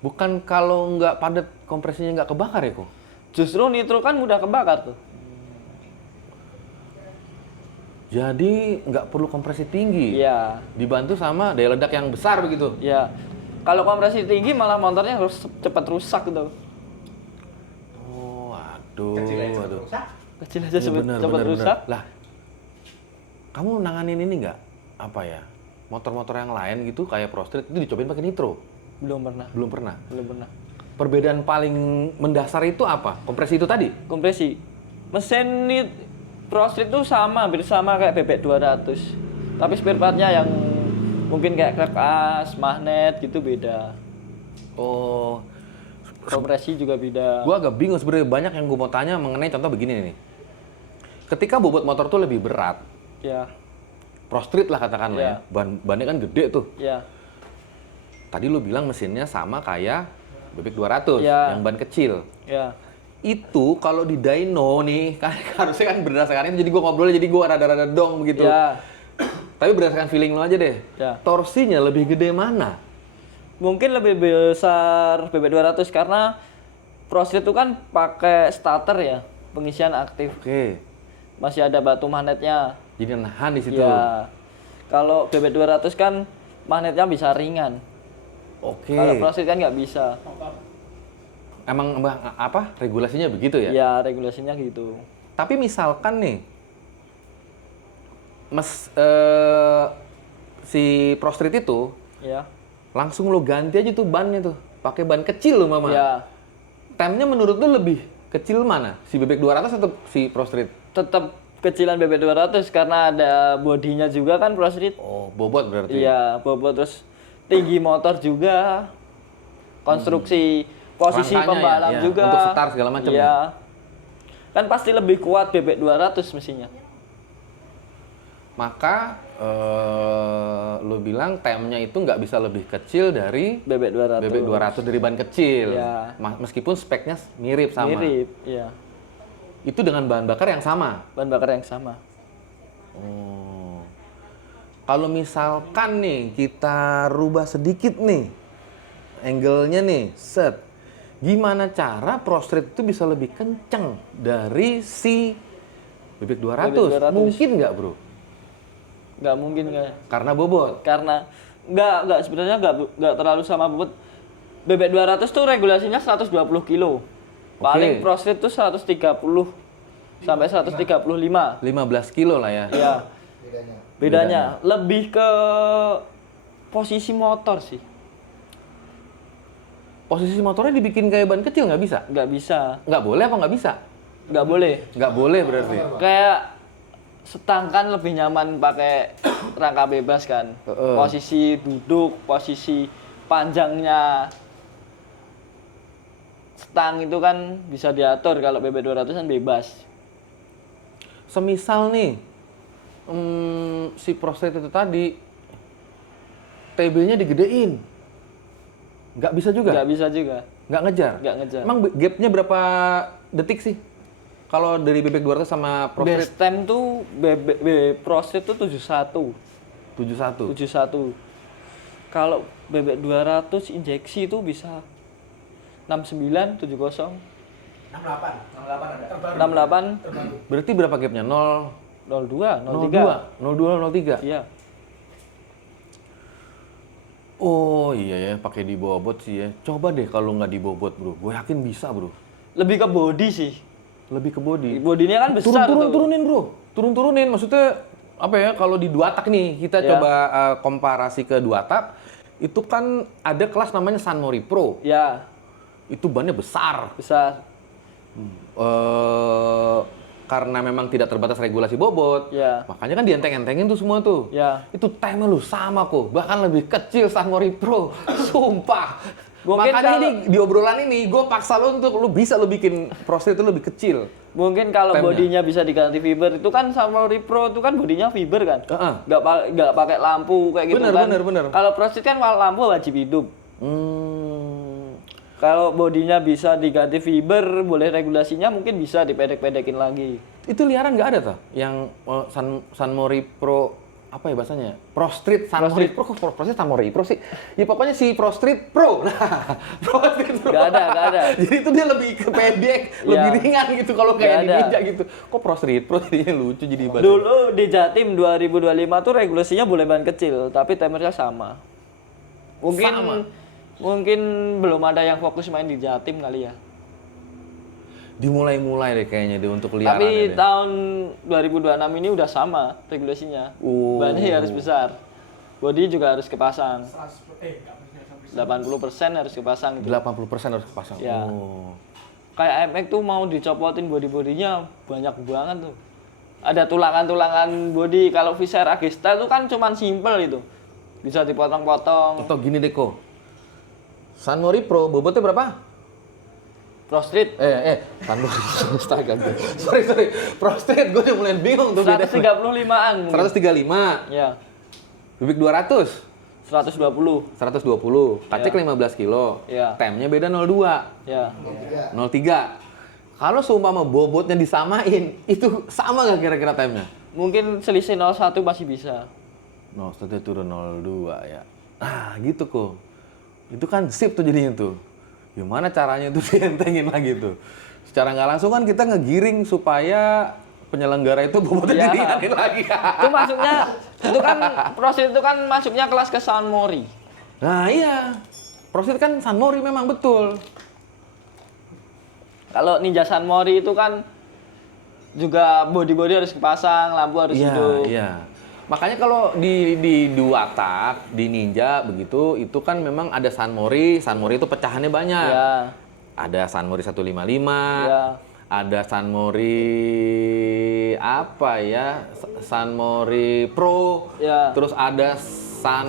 Bukan kalau nggak padat kompresinya nggak kebakar ya kok? Justru nitro kan mudah kebakar tuh. Jadi nggak perlu kompresi tinggi. Iya, Dibantu sama daya ledak yang besar begitu. iya. Kalau kompresi tinggi malah motornya harus cepat rusak gitu. Oh, aduh, Kecil aja aduh. rusak. Kecil aja Iya, benar, cepat benar, rusak. benar. Lah, kamu nanganin ini nggak? Apa ya? Motor-motor yang lain gitu kayak Pro Street itu dicobain pakai nitro? Belum pernah, Belum pernah. belum pernah. Perbedaan paling mendasar itu apa? Kompresi itu tadi? Kompresi. Mesin Pro Street tuh sama, hampir sama kayak bebek 200. Tapi spare partnya yang mungkin kayak krek as, magnet gitu beda. Oh, Kompresi juga beda. gua agak bingung sebenarnya, banyak yang gue mau tanya mengenai contoh begini nih. Ketika bobot motor tuh lebih berat, Ya, Pro Street lah katakanlah Iya. ya, bannya kan gede tuh. ya, Tadi lu bilang mesinnya sama kayak bebek 200 Iya. yang ban kecil. ya. Itu kalau di dyno nih, kan harusnya kan berdasarkan itu, jadi gua ngobrolnya jadi gua rada-rada dong begitu. Ya, Tapi berdasarkan feeling lo aja deh. Ya. Torsinya lebih gede mana? mungkin lebih besar BB 200 karena Pro Street itu kan pakai starter ya, pengisian aktif. Oke. Masih ada batu magnetnya. Jadi nahan di situ. Ya. Kalau BB 200 kan magnetnya bisa ringan. Oke. Kalau Pro Street kan nggak bisa. Emang apa regulasinya begitu ya? Ya, regulasinya gitu. Tapi misalkan nih, si Pro Street itu Ya. langsung lo ganti aja tuh bannya tuh, pakai ban kecil lo mama. Ya, Temnya menurut lo lebih kecil mana? Si bebek 200 atau si Pro Street? tetap kecilan BB 200 karena ada bodinya juga kan Pro Street. Oh, bobot berarti. Iya, bobot terus tinggi motor juga. Konstruksi posisi Rangkanya pembalap ya, juga. untuk setar segala macam. Iya. Kan pasti lebih kuat bebek 200 mesinnya. Maka lo bilang temnya itu nggak bisa lebih kecil dari Bebek 200. bebek 200 dari ban kecil. Iya. Meskipun speknya mirip sama. Mirip, iya. Itu dengan bahan bakar yang sama. Bahan bakar yang sama. Oh. Kalau misalkan nih kita rubah sedikit nih angle-nya nih, set. Gimana cara Pro Street itu bisa lebih kenceng dari si bebek 200? Bebek 200. Mungkin nggak, Bro? Nggak mungkin kayak. Karena bobot. Karena nggak sebenarnya nggak terlalu sama bobot. Bebek 200 tuh regulasinya 120 kilo. Paling Pro Street tuh 130 sampai 135. 15 kilo lah ya. Iya. Bedanya. Bedanya lebih ke posisi motor sih. posisi motornya dibikin kayak ban kecil nggak bisa? Nggak bisa, Nggak boleh apa nggak bisa? nggak boleh. Nggak boleh berarti. Kayak setang kan lebih nyaman pakai rangka bebas kan. Posisi duduk, posisi panjangnya setang itu kan bisa diatur, kalau BB200 kan bebas. Semisal nih, si Pro Street itu tadi, TB-nya digedein. Nggak bisa juga? Nggak bisa juga, Nggak ngejar? nggak ngejar. Emang gapnya berapa detik sih? Kalau dari bebek 200 sama Pro Street? Base time tuh Pro Street tuh 71. 71. 71. Kalau bebek 200 injeksi itu bisa 69, 70, 68 ada. 68, Berarti berapa gapnya? 0, 02, 02, 03. 03? Iya. Oh iya ya, pakai dibobot sih ya. Coba deh kalau nggak dibobot bro, gue yakin bisa bro. Lebih ke body sih. Lebih ke body. Bodinya kan besar tuh. Turunin bro, turunin. Maksudnya apa ya? Kalau di dua tak nih, kita Ya. coba komparasi ke dua tak, itu kan ada kelas namanya San Mori Pro. Ya, Itu bannya besar. besar. Karena memang tidak terbatas regulasi bobot, Ya. makanya kan dienteng-entengin tuh semua tuh. Ya. Itu time lu sama kok, bahkan lebih kecil San Mori Pro, sumpah. Mungkin Makanya kalau- ini di obrolan ini gue paksa lu untuk lu bisa lu bikin Pro-Street itu lebih kecil. Mungkin kalau Temnya. bodinya bisa diganti fiber, itu kan sama Repro itu kan bodinya fiber kan. Heeh. Nggak pakai lampu kayak gitu kan. Bener. Kalau Prostit kan lampu wajib hidup. Kalau bodinya bisa diganti fiber, boleh regulasinya mungkin bisa dipedek-pedekin lagi. Itu liaran nggak ada tuh? Yang San Mori Pro apa ya bahasanya? Pro Street San Mori Pro, kok Pro Street San Mori Pro sih? Ya pokoknya si Pro Street Pro. Nah, Pro Street Pro. Nggak ada. Jadi itu dia lebih ke pedek, lebih Iya. ringan gitu kalau kayak di Nggak ada. Ninja gitu. Kok Pro Street Pro jadinya lucu jadi bahasa. Dulu di Jatim 2025 tuh regulasinya boleh ban kecil, tapi timernya sama. Mungkin Sama? mungkin belum ada yang fokus main di Jatim kali ya. Dimulai-mulai deh kayaknya deh untuk liaran. Tapi tahun 2026 ini udah sama regulasinya. Oh. Bannya harus besar. Bodi juga harus kepasang. 80% harus kepasang gitu. 80% harus kepasang. Ya. Oh. Kayak MX tuh mau dicopotin bodi-bodinya banyak banget tuh. Ada tulangan-tulangan bodi. Kalau Visser Agesta tuh kan cuman simple itu. Bisa dipotong-potong. Atau gini deh kok. San Mori Pro bobotnya berapa? Pro Street San Mori astaga. Sorry. Pro Street gue udah mulai bingung tuh bedanya. 135-an. 135. Ya, Bibik 200. 120. 120. Kacek 15 kilo. Iya. Temnya beda 02. Ya. 03. Kalau seumpama bobotnya disamain, itu sama nggak kira-kira temnya? Mungkin selisih 01 masih bisa. No, setelah turun 02 ya. Nah, gitu kok. Itu kan sip tuh jadinya tuh. Gimana caranya tuh dientengin lagi tuh? Secara nggak langsung kan kita ngegiring supaya penyelenggara itu bobotnya Iya. diringanin lagi. Itu masuknya, itu kan proses itu kan masuknya kelas ke San Mori. Nah iya, Pro-Street kan San Mori memang betul. Kalau Ninja San Mori itu kan juga body harus kepasang, lampu harus Iya, hidup. iya. Makanya kalau di dua tak, di Ninja begitu, itu kan memang ada San Mori itu pecahannya banyak. Iya. Ada San Mori 155, Iya. ada San Mori apa ya? San Mori Pro. Iya. Terus ada San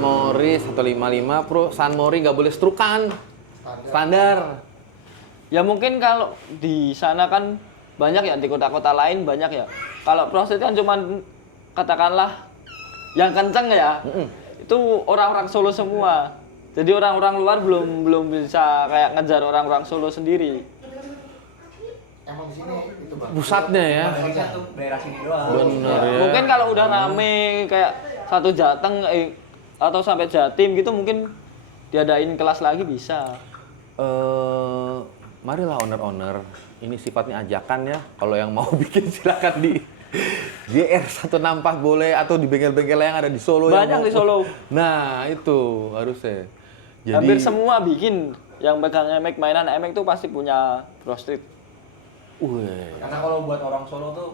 Mori 155 Pro, San Mori nggak boleh strukan. Standar. Ya mungkin kalau di sana kan banyak ya, di kota-kota lain banyak ya. Kalau proses kan cuman katakanlah yang kenceng ya. Itu orang-orang Solo semua. Jadi orang-orang luar belum bisa kayak ngejar orang-orang Solo sendiri. Emang di sini itu bang. Pusatnya ya. Indonesia tuh daerah sini doang. Bener ya. Mungkin kalau udah rame kayak satu Jateng atau sampai Jatim gitu mungkin diadain kelas lagi bisa. Marilah owner-owner, ini sifatnya ajakan ya. Kalau yang mau bikin silakan di GR 164 boleh atau di bengkel-bengkel yang ada di Solo. Banyak di Solo. Nah itu harusnya. Jadi, Hampir semua bikin yang pegang emek mainan emek tuh pasti punya Pro-Street. Wih. Karena kalau buat orang Solo tuh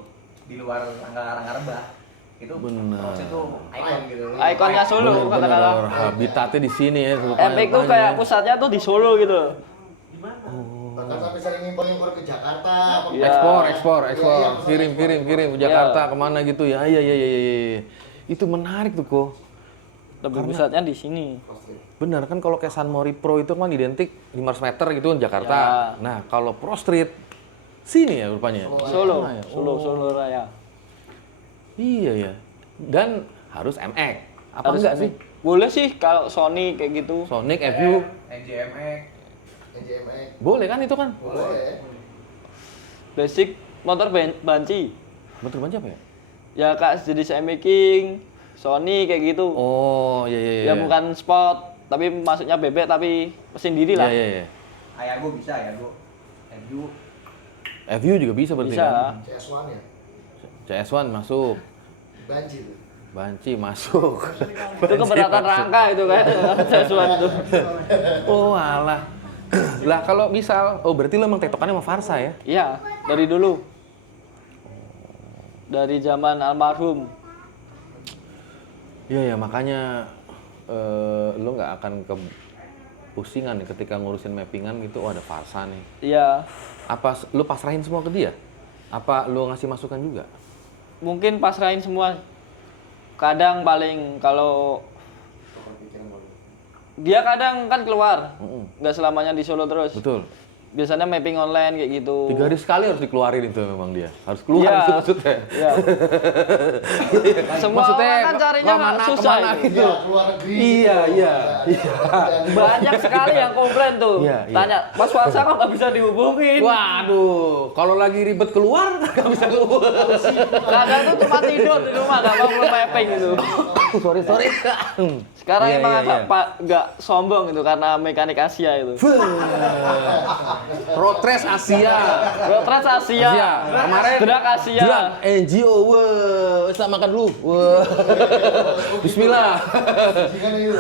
di luar Rangga Rebah. Itu Benar. Crocs itu ikon gitu. Ikonnya Solo katakanlah. Bener-bener habitatnya di sini ya. Epic tuh kayak pusatnya tuh di Solo gitu. Bahkan sampai sering impor ke Jakarta. Iya. Ekspor. Iya, Kirim ke Jakarta kemana gitu ya. Iya. Itu menarik tuh kok. Lebih pusatnya di sini. Benar kan kalau kayak San Mori Pro itu kan identik 500 meter gitu kan Jakarta. Ya. Nah, kalau Pro Street sini ya rupanya. Solo, Sana ya? Solo Raya. Iya ya. Dan harus MX. Apa Harus enggak ini. sih? Boleh sih kalau Sony kayak gitu. Sonic, FU. NJMX. NJMX. Boleh kan itu kan? Boleh. Basic motor banci. Motor banci apa ya? Ya kak jenis MX King, Sony kayak gitu. Oh, iya. Ya bukan sport, tapi masuknya bebek tapi mesin diri lah. Iya. Ayargo bisa, Ayargo. FU. FU juga bisa berarti Bisa. kan? CS1 ya. CS1 masuk. Banjir. Banci masuk. Itu keberatan rangka itu kan sesuatu. Oh, alah. Lah kalau misal, berarti lo emang tektokannya sama Farsa ya? Iya, dari dulu. Dari zaman almarhum. Iya ya, makanya lo nggak akan kepusingan nih ketika ngurusin mappingan gitu, oh ada Farsa nih. Iya, Apa lo pasrahin semua ke dia? Apa lo ngasih masukan juga? mungkin pasrahin semua. Kadang paling kalau dia kadang kan keluar, nggak selamanya di Solo terus. Betul. Biasanya mapping online kayak gitu. 3 hari sekali harus dikeluarin itu memang dia. Harus keluar Iya. itu maksudnya. Iya. Semua Maksudnya, orang kan carinya kemana, susah kemana itu. gitu. Iya, keluar negeri. Iya. Banyak sekali yang komplain tuh. Iya. Tanya, Mas Farsa kok nggak bisa dihubungin? Waduh, kalau lagi ribet keluar nggak bisa keluar. Kadang tuh cuma tidur di rumah, nggak mau mapping gitu. sorry. Sekarang Iya, emang iya, agak iya. nggak sombong itu karena mekanik Asia itu. Road Race Asia. Trans Asia. Kemarin Drag Asia. Drag NGO, wah, bisa makan dulu. Wah. Bismillah. Kan gitu.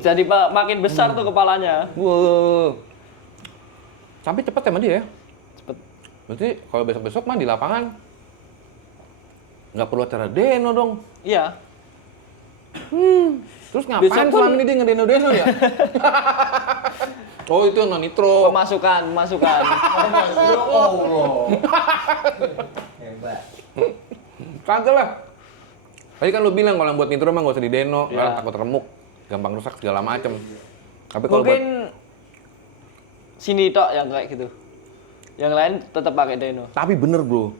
Jadi makin besar tuh kepalanya. Wah. Tapi cepet sama dia ya. Cepet. Berarti kalau besok-besok mah di lapangan nggak perlu acara deno dong. Iya. Terus ngapain Besok pun- selama ini dia ngedeno-deno ya? Oh itu non nitro. Pemasukan. Oh. Hebat. Kagak lah. Tadi kan lu bilang kalau yang buat nitro mah nggak usah di deno, Iya. karena takut remuk, gampang rusak segala macem. Tapi kalau buat Mungkin sini tok yang kayak gitu. Yang lain tetap pakai Deno. tapi bener bro,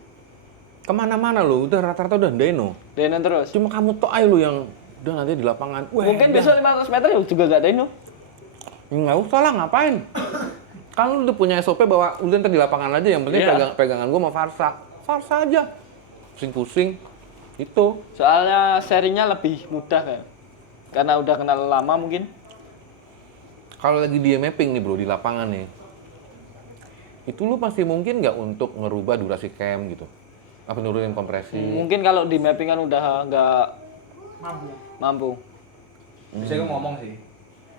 kemana-mana lu udah rata-rata udah deno. Deno terus. Cuma kamu tok aja lu yang udah nanti di lapangan. Wah, Mungkin besok 500 meter ya juga gak Deno. nggak usah lah, ngapain? Kan lu udah punya SOP bahwa udah ntar di lapangan aja, yang penting Iya. pegangan gua sama Farsa aja. Pusing-pusing, itu. Soalnya sharingnya lebih mudah kayak. Karena udah kenal lama mungkin. Kalau lagi dia mapping nih bro, di lapangan nih, itu lu masih mungkin nggak untuk ngerubah durasi cam gitu? Apa nurunin kompresi? Mungkin kalau di mapping kan udah nggak mampu. Bisa gue ngomong sih.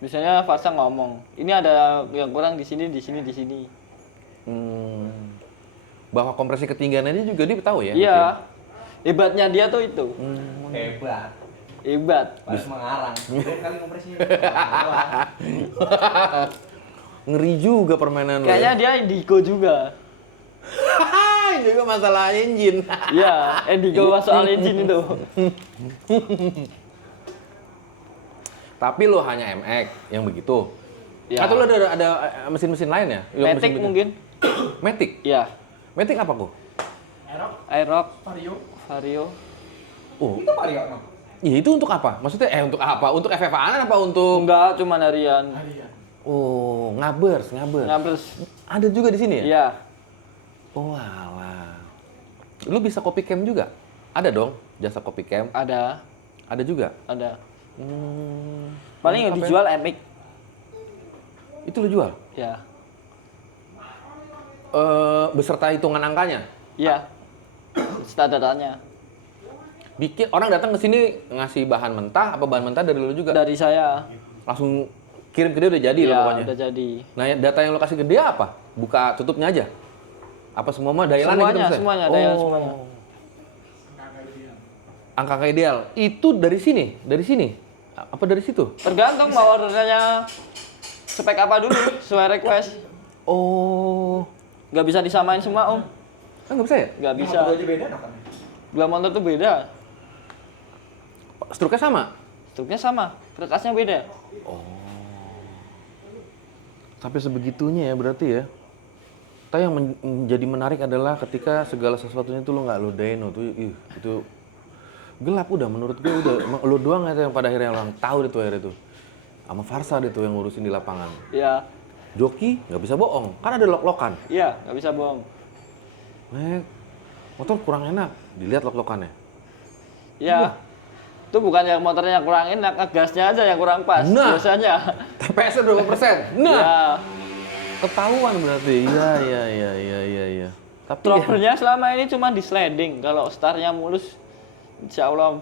Biasanya Farsa ngomong, ini ada yang kurang di sini. Bahwa kompresi ketinggiannya juga dia tahu ya? Iya. Hebatnya dia tuh itu. Hebat. Hebat. Harus mengarang. Lihat kali kompresinya. Ngeri juga permainan lu. Kayaknya dia indigo juga. Ini juga masalah engine. Iya, indigo soal engine itu. Tapi lu hanya MX yang begitu. Ya. Atau lu ada mesin-mesin lain ya? Yang Matic mesin-mesin- mungkin. Matic? Iya. Matic apa kok? Aerox, Vario. Vario. Oh, Itu paling gak mau. iya itu untuk apa? Maksudnya untuk apa? Untuk FFA-an apa untuk? Enggak, cuma harian. Oh, ngabers. Ngabers. Ada juga di sini ya? Iya. Oh, alah. Lu bisa copy cam juga? Ada dong, jasa copy cam. Ada. Ada juga. Ada. Hmm. Paling yang Apa ya? dijual MX. Itu lu jual? Ya. Beserta hitungan angkanya. Iya. Standarannya. Bikin orang datang ke sini ngasih bahan mentah, apa bahan mentah dari lu juga? Dari saya. Langsung kirim ke dia udah jadi Iya, loh pokoknya. udah jadi. Nah, data yang lo kasih ke dia apa? Buka tutupnya aja? Apa semua mah Dailan Semuanya, gitu maksudnya? semuanya, Dailan semuanya. angka ideal. Itu dari sini, apa dari situ? Tergantung mau ordernya spek apa dulu, sesuai request. Oh, Nggak bisa disamain semua om, nggak bisa ya? nggak bisa. Motor aja beda kan. Dua motor tuh beda, Struknya sama. struknya sama, kertasnya beda. Sampai sebegitunya ya berarti ya. Tapi yang menjadi menarik adalah ketika segala sesuatunya itu lo nggak lo deno tuh, itu gelap udah menurut gue udah. Lo doang aja yang pada akhirnya orang tahu itu akhirnya tuh. Sama Farsa deh tuh yang ngurusin di lapangan. Iya, Joki nggak bisa bohong, kan ada lok-lokan. iya, nggak bisa bohong. Motor kurang enak, dilihat lok-lokannya. Iya, itu bukan yang motornya yang kurang enak, gasnya aja yang kurang pas Nah. biasanya. TPS-nya berapa persen? Nah, Iya, ketahuan berarti. Iya. Tapi ya, trouble-nya selama ini cuma di sliding. Kalau startnya mulus, insya Allah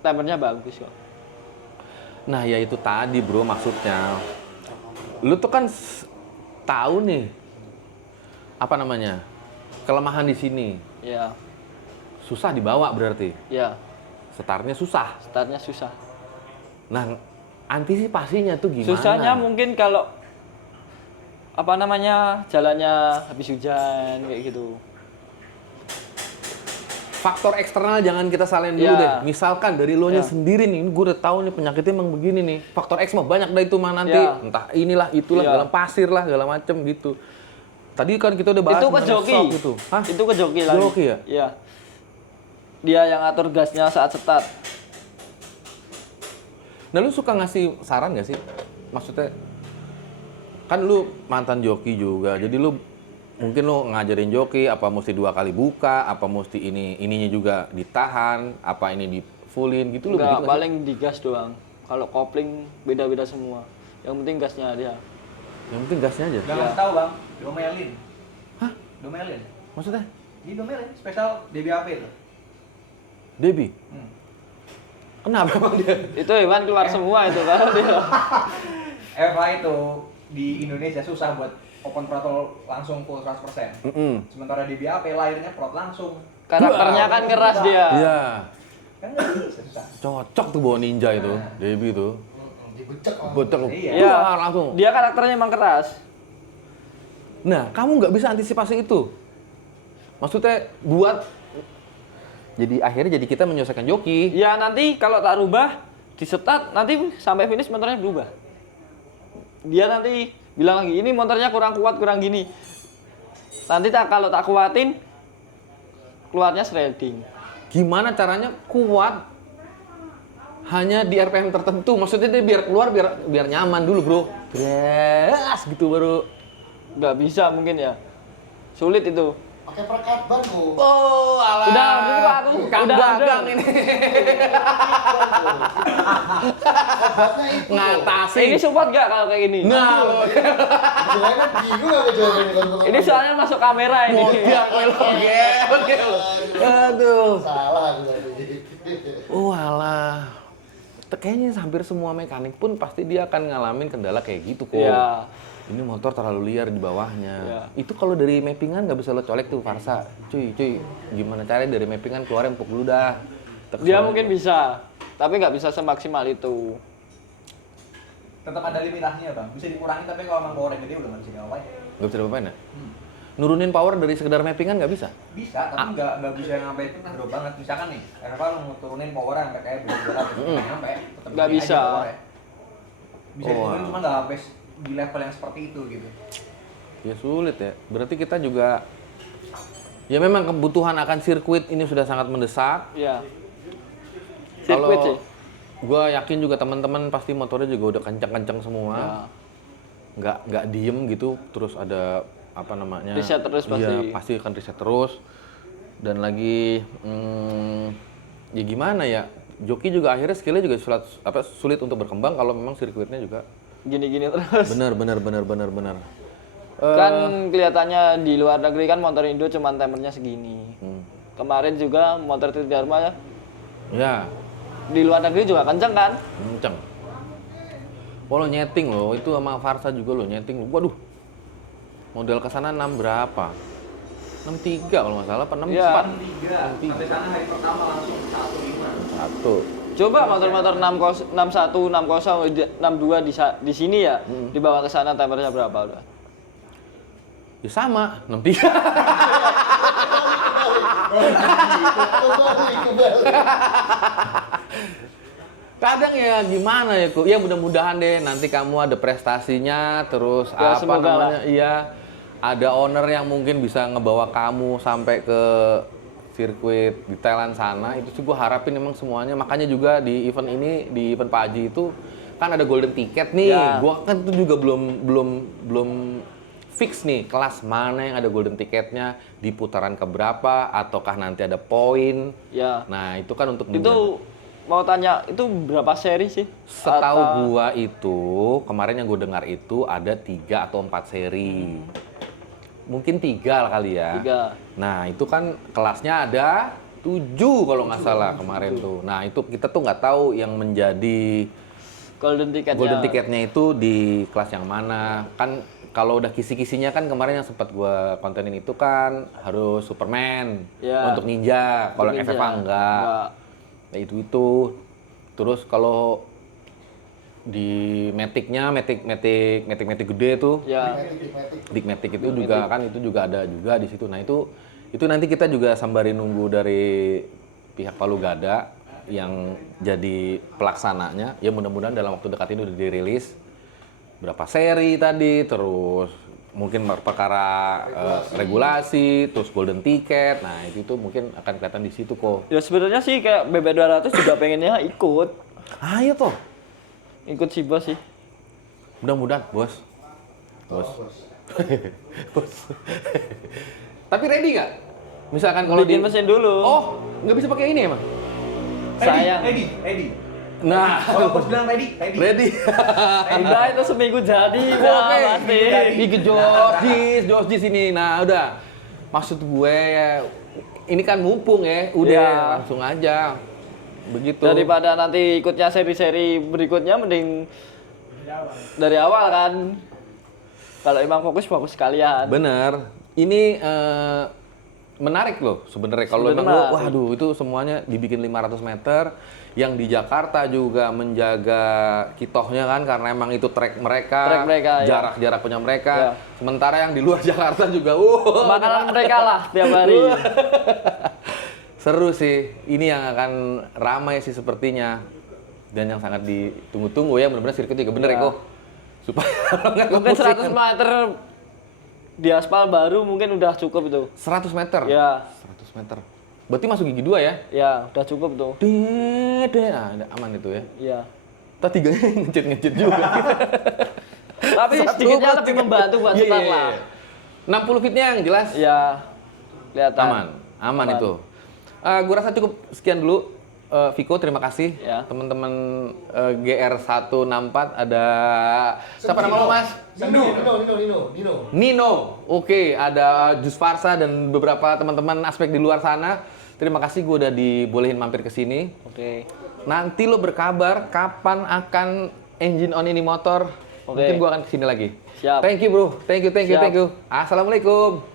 timernya bagus kok. nah ya itu tadi bro maksudnya. Lu tuh kan tahu nih apa namanya kelemahan di sini. Iya, Susah dibawa berarti. iya, Startnya susah. startnya susah. Nah, antisipasinya tuh gimana? Susahnya mungkin kalau apa namanya jalannya habis hujan kayak gitu. Faktor eksternal jangan kita salahin dulu Ya. deh. Misalkan dari lo nya Ya. sendiri nih, gue udah tahu nih penyakitnya emang begini nih. Faktor X mah banyak dah itu mah nanti. Ya. Entah inilah, itulah, Ya. dalam pasir lah, segala macem gitu. Tadi kan kita udah bahas Itu ke mengenai joki. shock gitu. Hah? Itu ke joki lagi. Joki ya? Iya. Dia yang atur gasnya saat start. Nah, lu suka ngasih saran gak sih? Maksudnya, kan lu mantan joki juga, jadi lu mungkin lu ngajarin joki apa mesti 2 kali buka, apa mesti ininya juga ditahan, apa ini di fullin gitu lu Enggak, begitu nggak sih? paling di gas doang. Kalau kopling beda-beda semua. Yang penting gasnya dia. Yang penting gasnya aja. Gak Iya. ngasih tahu bang, domelin. Hah? Domelin. Maksudnya? Ini domelin, spesial DBAP itu. Debbie? Hmm. Kenapa emang dia? Itu hewan keluar semua itu kalau dia. FH itu di Indonesia susah buat open throttle langsung full 100%. Sementara DBAP lahirnya prot langsung. Karakternya kan keras dia. Iya. Kan nggak bisa, susah. Cocok tuh bawa ninja itu, Debbie itu. Dibecek lah. Bocok Iya. Iya. langsung. Dia karakternya emang keras. Nah, kamu nggak bisa antisipasi itu. Maksudnya buat akhirnya kita menyelesaikan joki. Ya nanti kalau tak rubah di start nanti sampai finish motornya berubah. Dia nanti bilang lagi ini motornya kurang kuat kurang gini. Nanti kalau tak kuatin keluarnya shredding. Gimana caranya kuat hanya di RPM tertentu? Maksudnya dia biar keluar biar nyaman dulu, Bro. Beres gitu baru. Nggak bisa mungkin ya. Sulit itu. Pakai perekat ban kok. Oh, alah. Udah, Pak, aku Kang udah dagang order. ini. Obatnya itu. Ngatasi. Ini support nggak kalau kayak gini? Nah, Sebenarnya bingung aku jawab ini kalau Ini soalnya masuk kamera ini. modal oke. Aduh. salah aku tadi. Walah. Kayaknya hampir semua mekanik pun pasti dia akan ngalamin kendala kayak gitu kok. Iya. Ini motor terlalu liar di bawahnya. Iya. Itu kalau dari mappingan nggak bisa lo colek tuh Farsa. Cuy, gimana caranya dari mappingan keluar empuk dulu dah. Dia mungkin bisa, tapi nggak bisa semaksimal itu. Tetap ada limitasinya bang, bisa dikurangi tapi kalau emang powernya gede udah nggak bisa ngapain. Nggak bisa diapain ya? Nurunin power dari sekedar mappingan nggak bisa? Bisa, tapi nggak bisa sampai drop banget. Misalkan nih, RFA mau turunin power sampai kayak 200 nyampe, tetap Nggak gini bisa. aja powernya. Bisa Oh, diturunin wow. cuma nggak sampai di level yang seperti itu gitu. Ya sulit ya. Berarti kita juga ya memang kebutuhan akan sirkuit ini sudah sangat mendesak. Iya. Sirkuit sih. Gua yakin juga teman-teman pasti motornya juga udah kencang-kencang semua. Ya. Nggak diem gitu, terus ada apa namanya? Riset terus pasti. Iya, pasti akan riset terus. Dan lagi ya gimana ya? Joki juga akhirnya skillnya juga sulit untuk berkembang kalau memang sirkuitnya juga Gini-gini terus. benar. Kan kelihatannya di luar negeri kan motor Indo cuma timernya segini. Kemarin juga motor Tridharma Ya, di luar negeri juga kenceng kan? kenceng. Oh, lo nyeting loh, itu sama Farsa juga lo nyeting. Waduh, model kesana 6 berapa? 63 kalau nggak salah, apa 64? Iya. 3, sampai sana hari pertama langsung 15. Satu. Coba motor-motor 61, 60, 62 di sini ya, dibawa ke sana tempernya berapa udah? Ya sama, 63. Kembali. Kadang ya gimana ya kok? Ya mudah-mudahan deh nanti kamu ada prestasinya, terus Ya, apa semoga namanya? lah. Iya, ada owner yang mungkin bisa ngebawa kamu sampai ke sirkuit di Thailand sana. Itu sih gue harapin emang semuanya. Makanya juga di event ini, di event Pak Haji itu kan ada golden ticket nih. Ya. Gua kan itu juga belum fix nih kelas mana yang ada golden ticketnya, di putaran keberapa, ataukah nanti ada poin. Ya. Nah itu kan untuk Itu mau tanya, itu berapa seri sih? setahu Atau- gua itu kemarin yang gue dengar itu ada 3 atau 4 seri. Mungkin 3 lah kali ya. 3. Nah itu kan kelasnya ada 7 kalau nggak salah kemarin tuh. Nah itu kita tuh nggak tahu yang menjadi Golden ticketnya. golden ticketnya itu di kelas yang mana. Kan kalau udah kisi-kisinya kan kemarin yang sempat gua kontenin itu kan harus Superman Ya. untuk ninja. Kalau yang Ninja. FFA enggak. Nah, itu. Terus kalau di Matic-nya, Matic gede tuh, Ya. Big Matic itu juga kan itu juga ada juga di situ. Nah itu nanti kita juga sembari nunggu dari pihak Palu Gada yang jadi pelaksananya. Ya mudah-mudahan dalam waktu dekat ini udah dirilis berapa seri tadi, terus mungkin perkara regulasi, terus golden ticket. Nah itu tuh mungkin akan kelihatan di situ kok. Ya sebenarnya sih kayak BB200 juga pengennya ikut. Ayo toh. Ikut si bos sih. Mudah-mudahan, bos. Bos. Tapi ready nggak? Misalkan kalau Bikin mesin dulu. Oh, nggak bisa pakai ini emang? Sayang. Ready. Nah, Kalau bos bilang ready. ready. Udah itu seminggu jadi, Oke, udah pasti. ikut Jis ini. Nah, udah. Maksud gue ya, ini kan mumpung ya, udah Iya. langsung aja. Begitu. Daripada nanti ikutnya seri-seri berikutnya mending dari awal kan. Kalau emang fokus sekalian. Bener. Ini menarik loh sebenarnya kalau Sebenarnya emang menarik. waduh itu semuanya dibikin 500 meter yang di Jakarta juga menjaga kitohnya kan karena emang itu trek mereka, ya. jarak-jarak punya mereka. Ya. Sementara yang di luar Jakarta juga Makanan mereka lah tiap hari. seru sih. Ini yang akan ramai sih sepertinya. Dan yang sangat ditunggu-tunggu ya benar-benar sirkuit juga bener ya Ya. kok. Supaya nggak Mungkin kepusingan. 100 meter di aspal baru mungkin udah cukup itu. 100 meter. Ya, 100 meter. Berarti masuk gigi 2 ya? ya udah cukup tuh. Nah, aman itu ya. Iya. Kita tiganya ngecit juga. Tapi sedikitnya lebih membantu buat Iya, start iya, lah. iya. 60 fitnya yang jelas Ya, kelihatan. aman itu. Gue rasa cukup sekian dulu. Viko, terima kasih. Ya. Teman-teman GR164 ada siapa nama lo, Mas? Nino. Nino. Oke, ada Jus Farsa dan beberapa teman-teman aspek di luar sana. Terima kasih gue udah dibolehin mampir ke sini. Oke. Nanti lo berkabar kapan akan engine on ini motor. Oke. Mungkin gue akan kesini lagi. Siap. Thank you bro. Thank you. Siap. Assalamualaikum.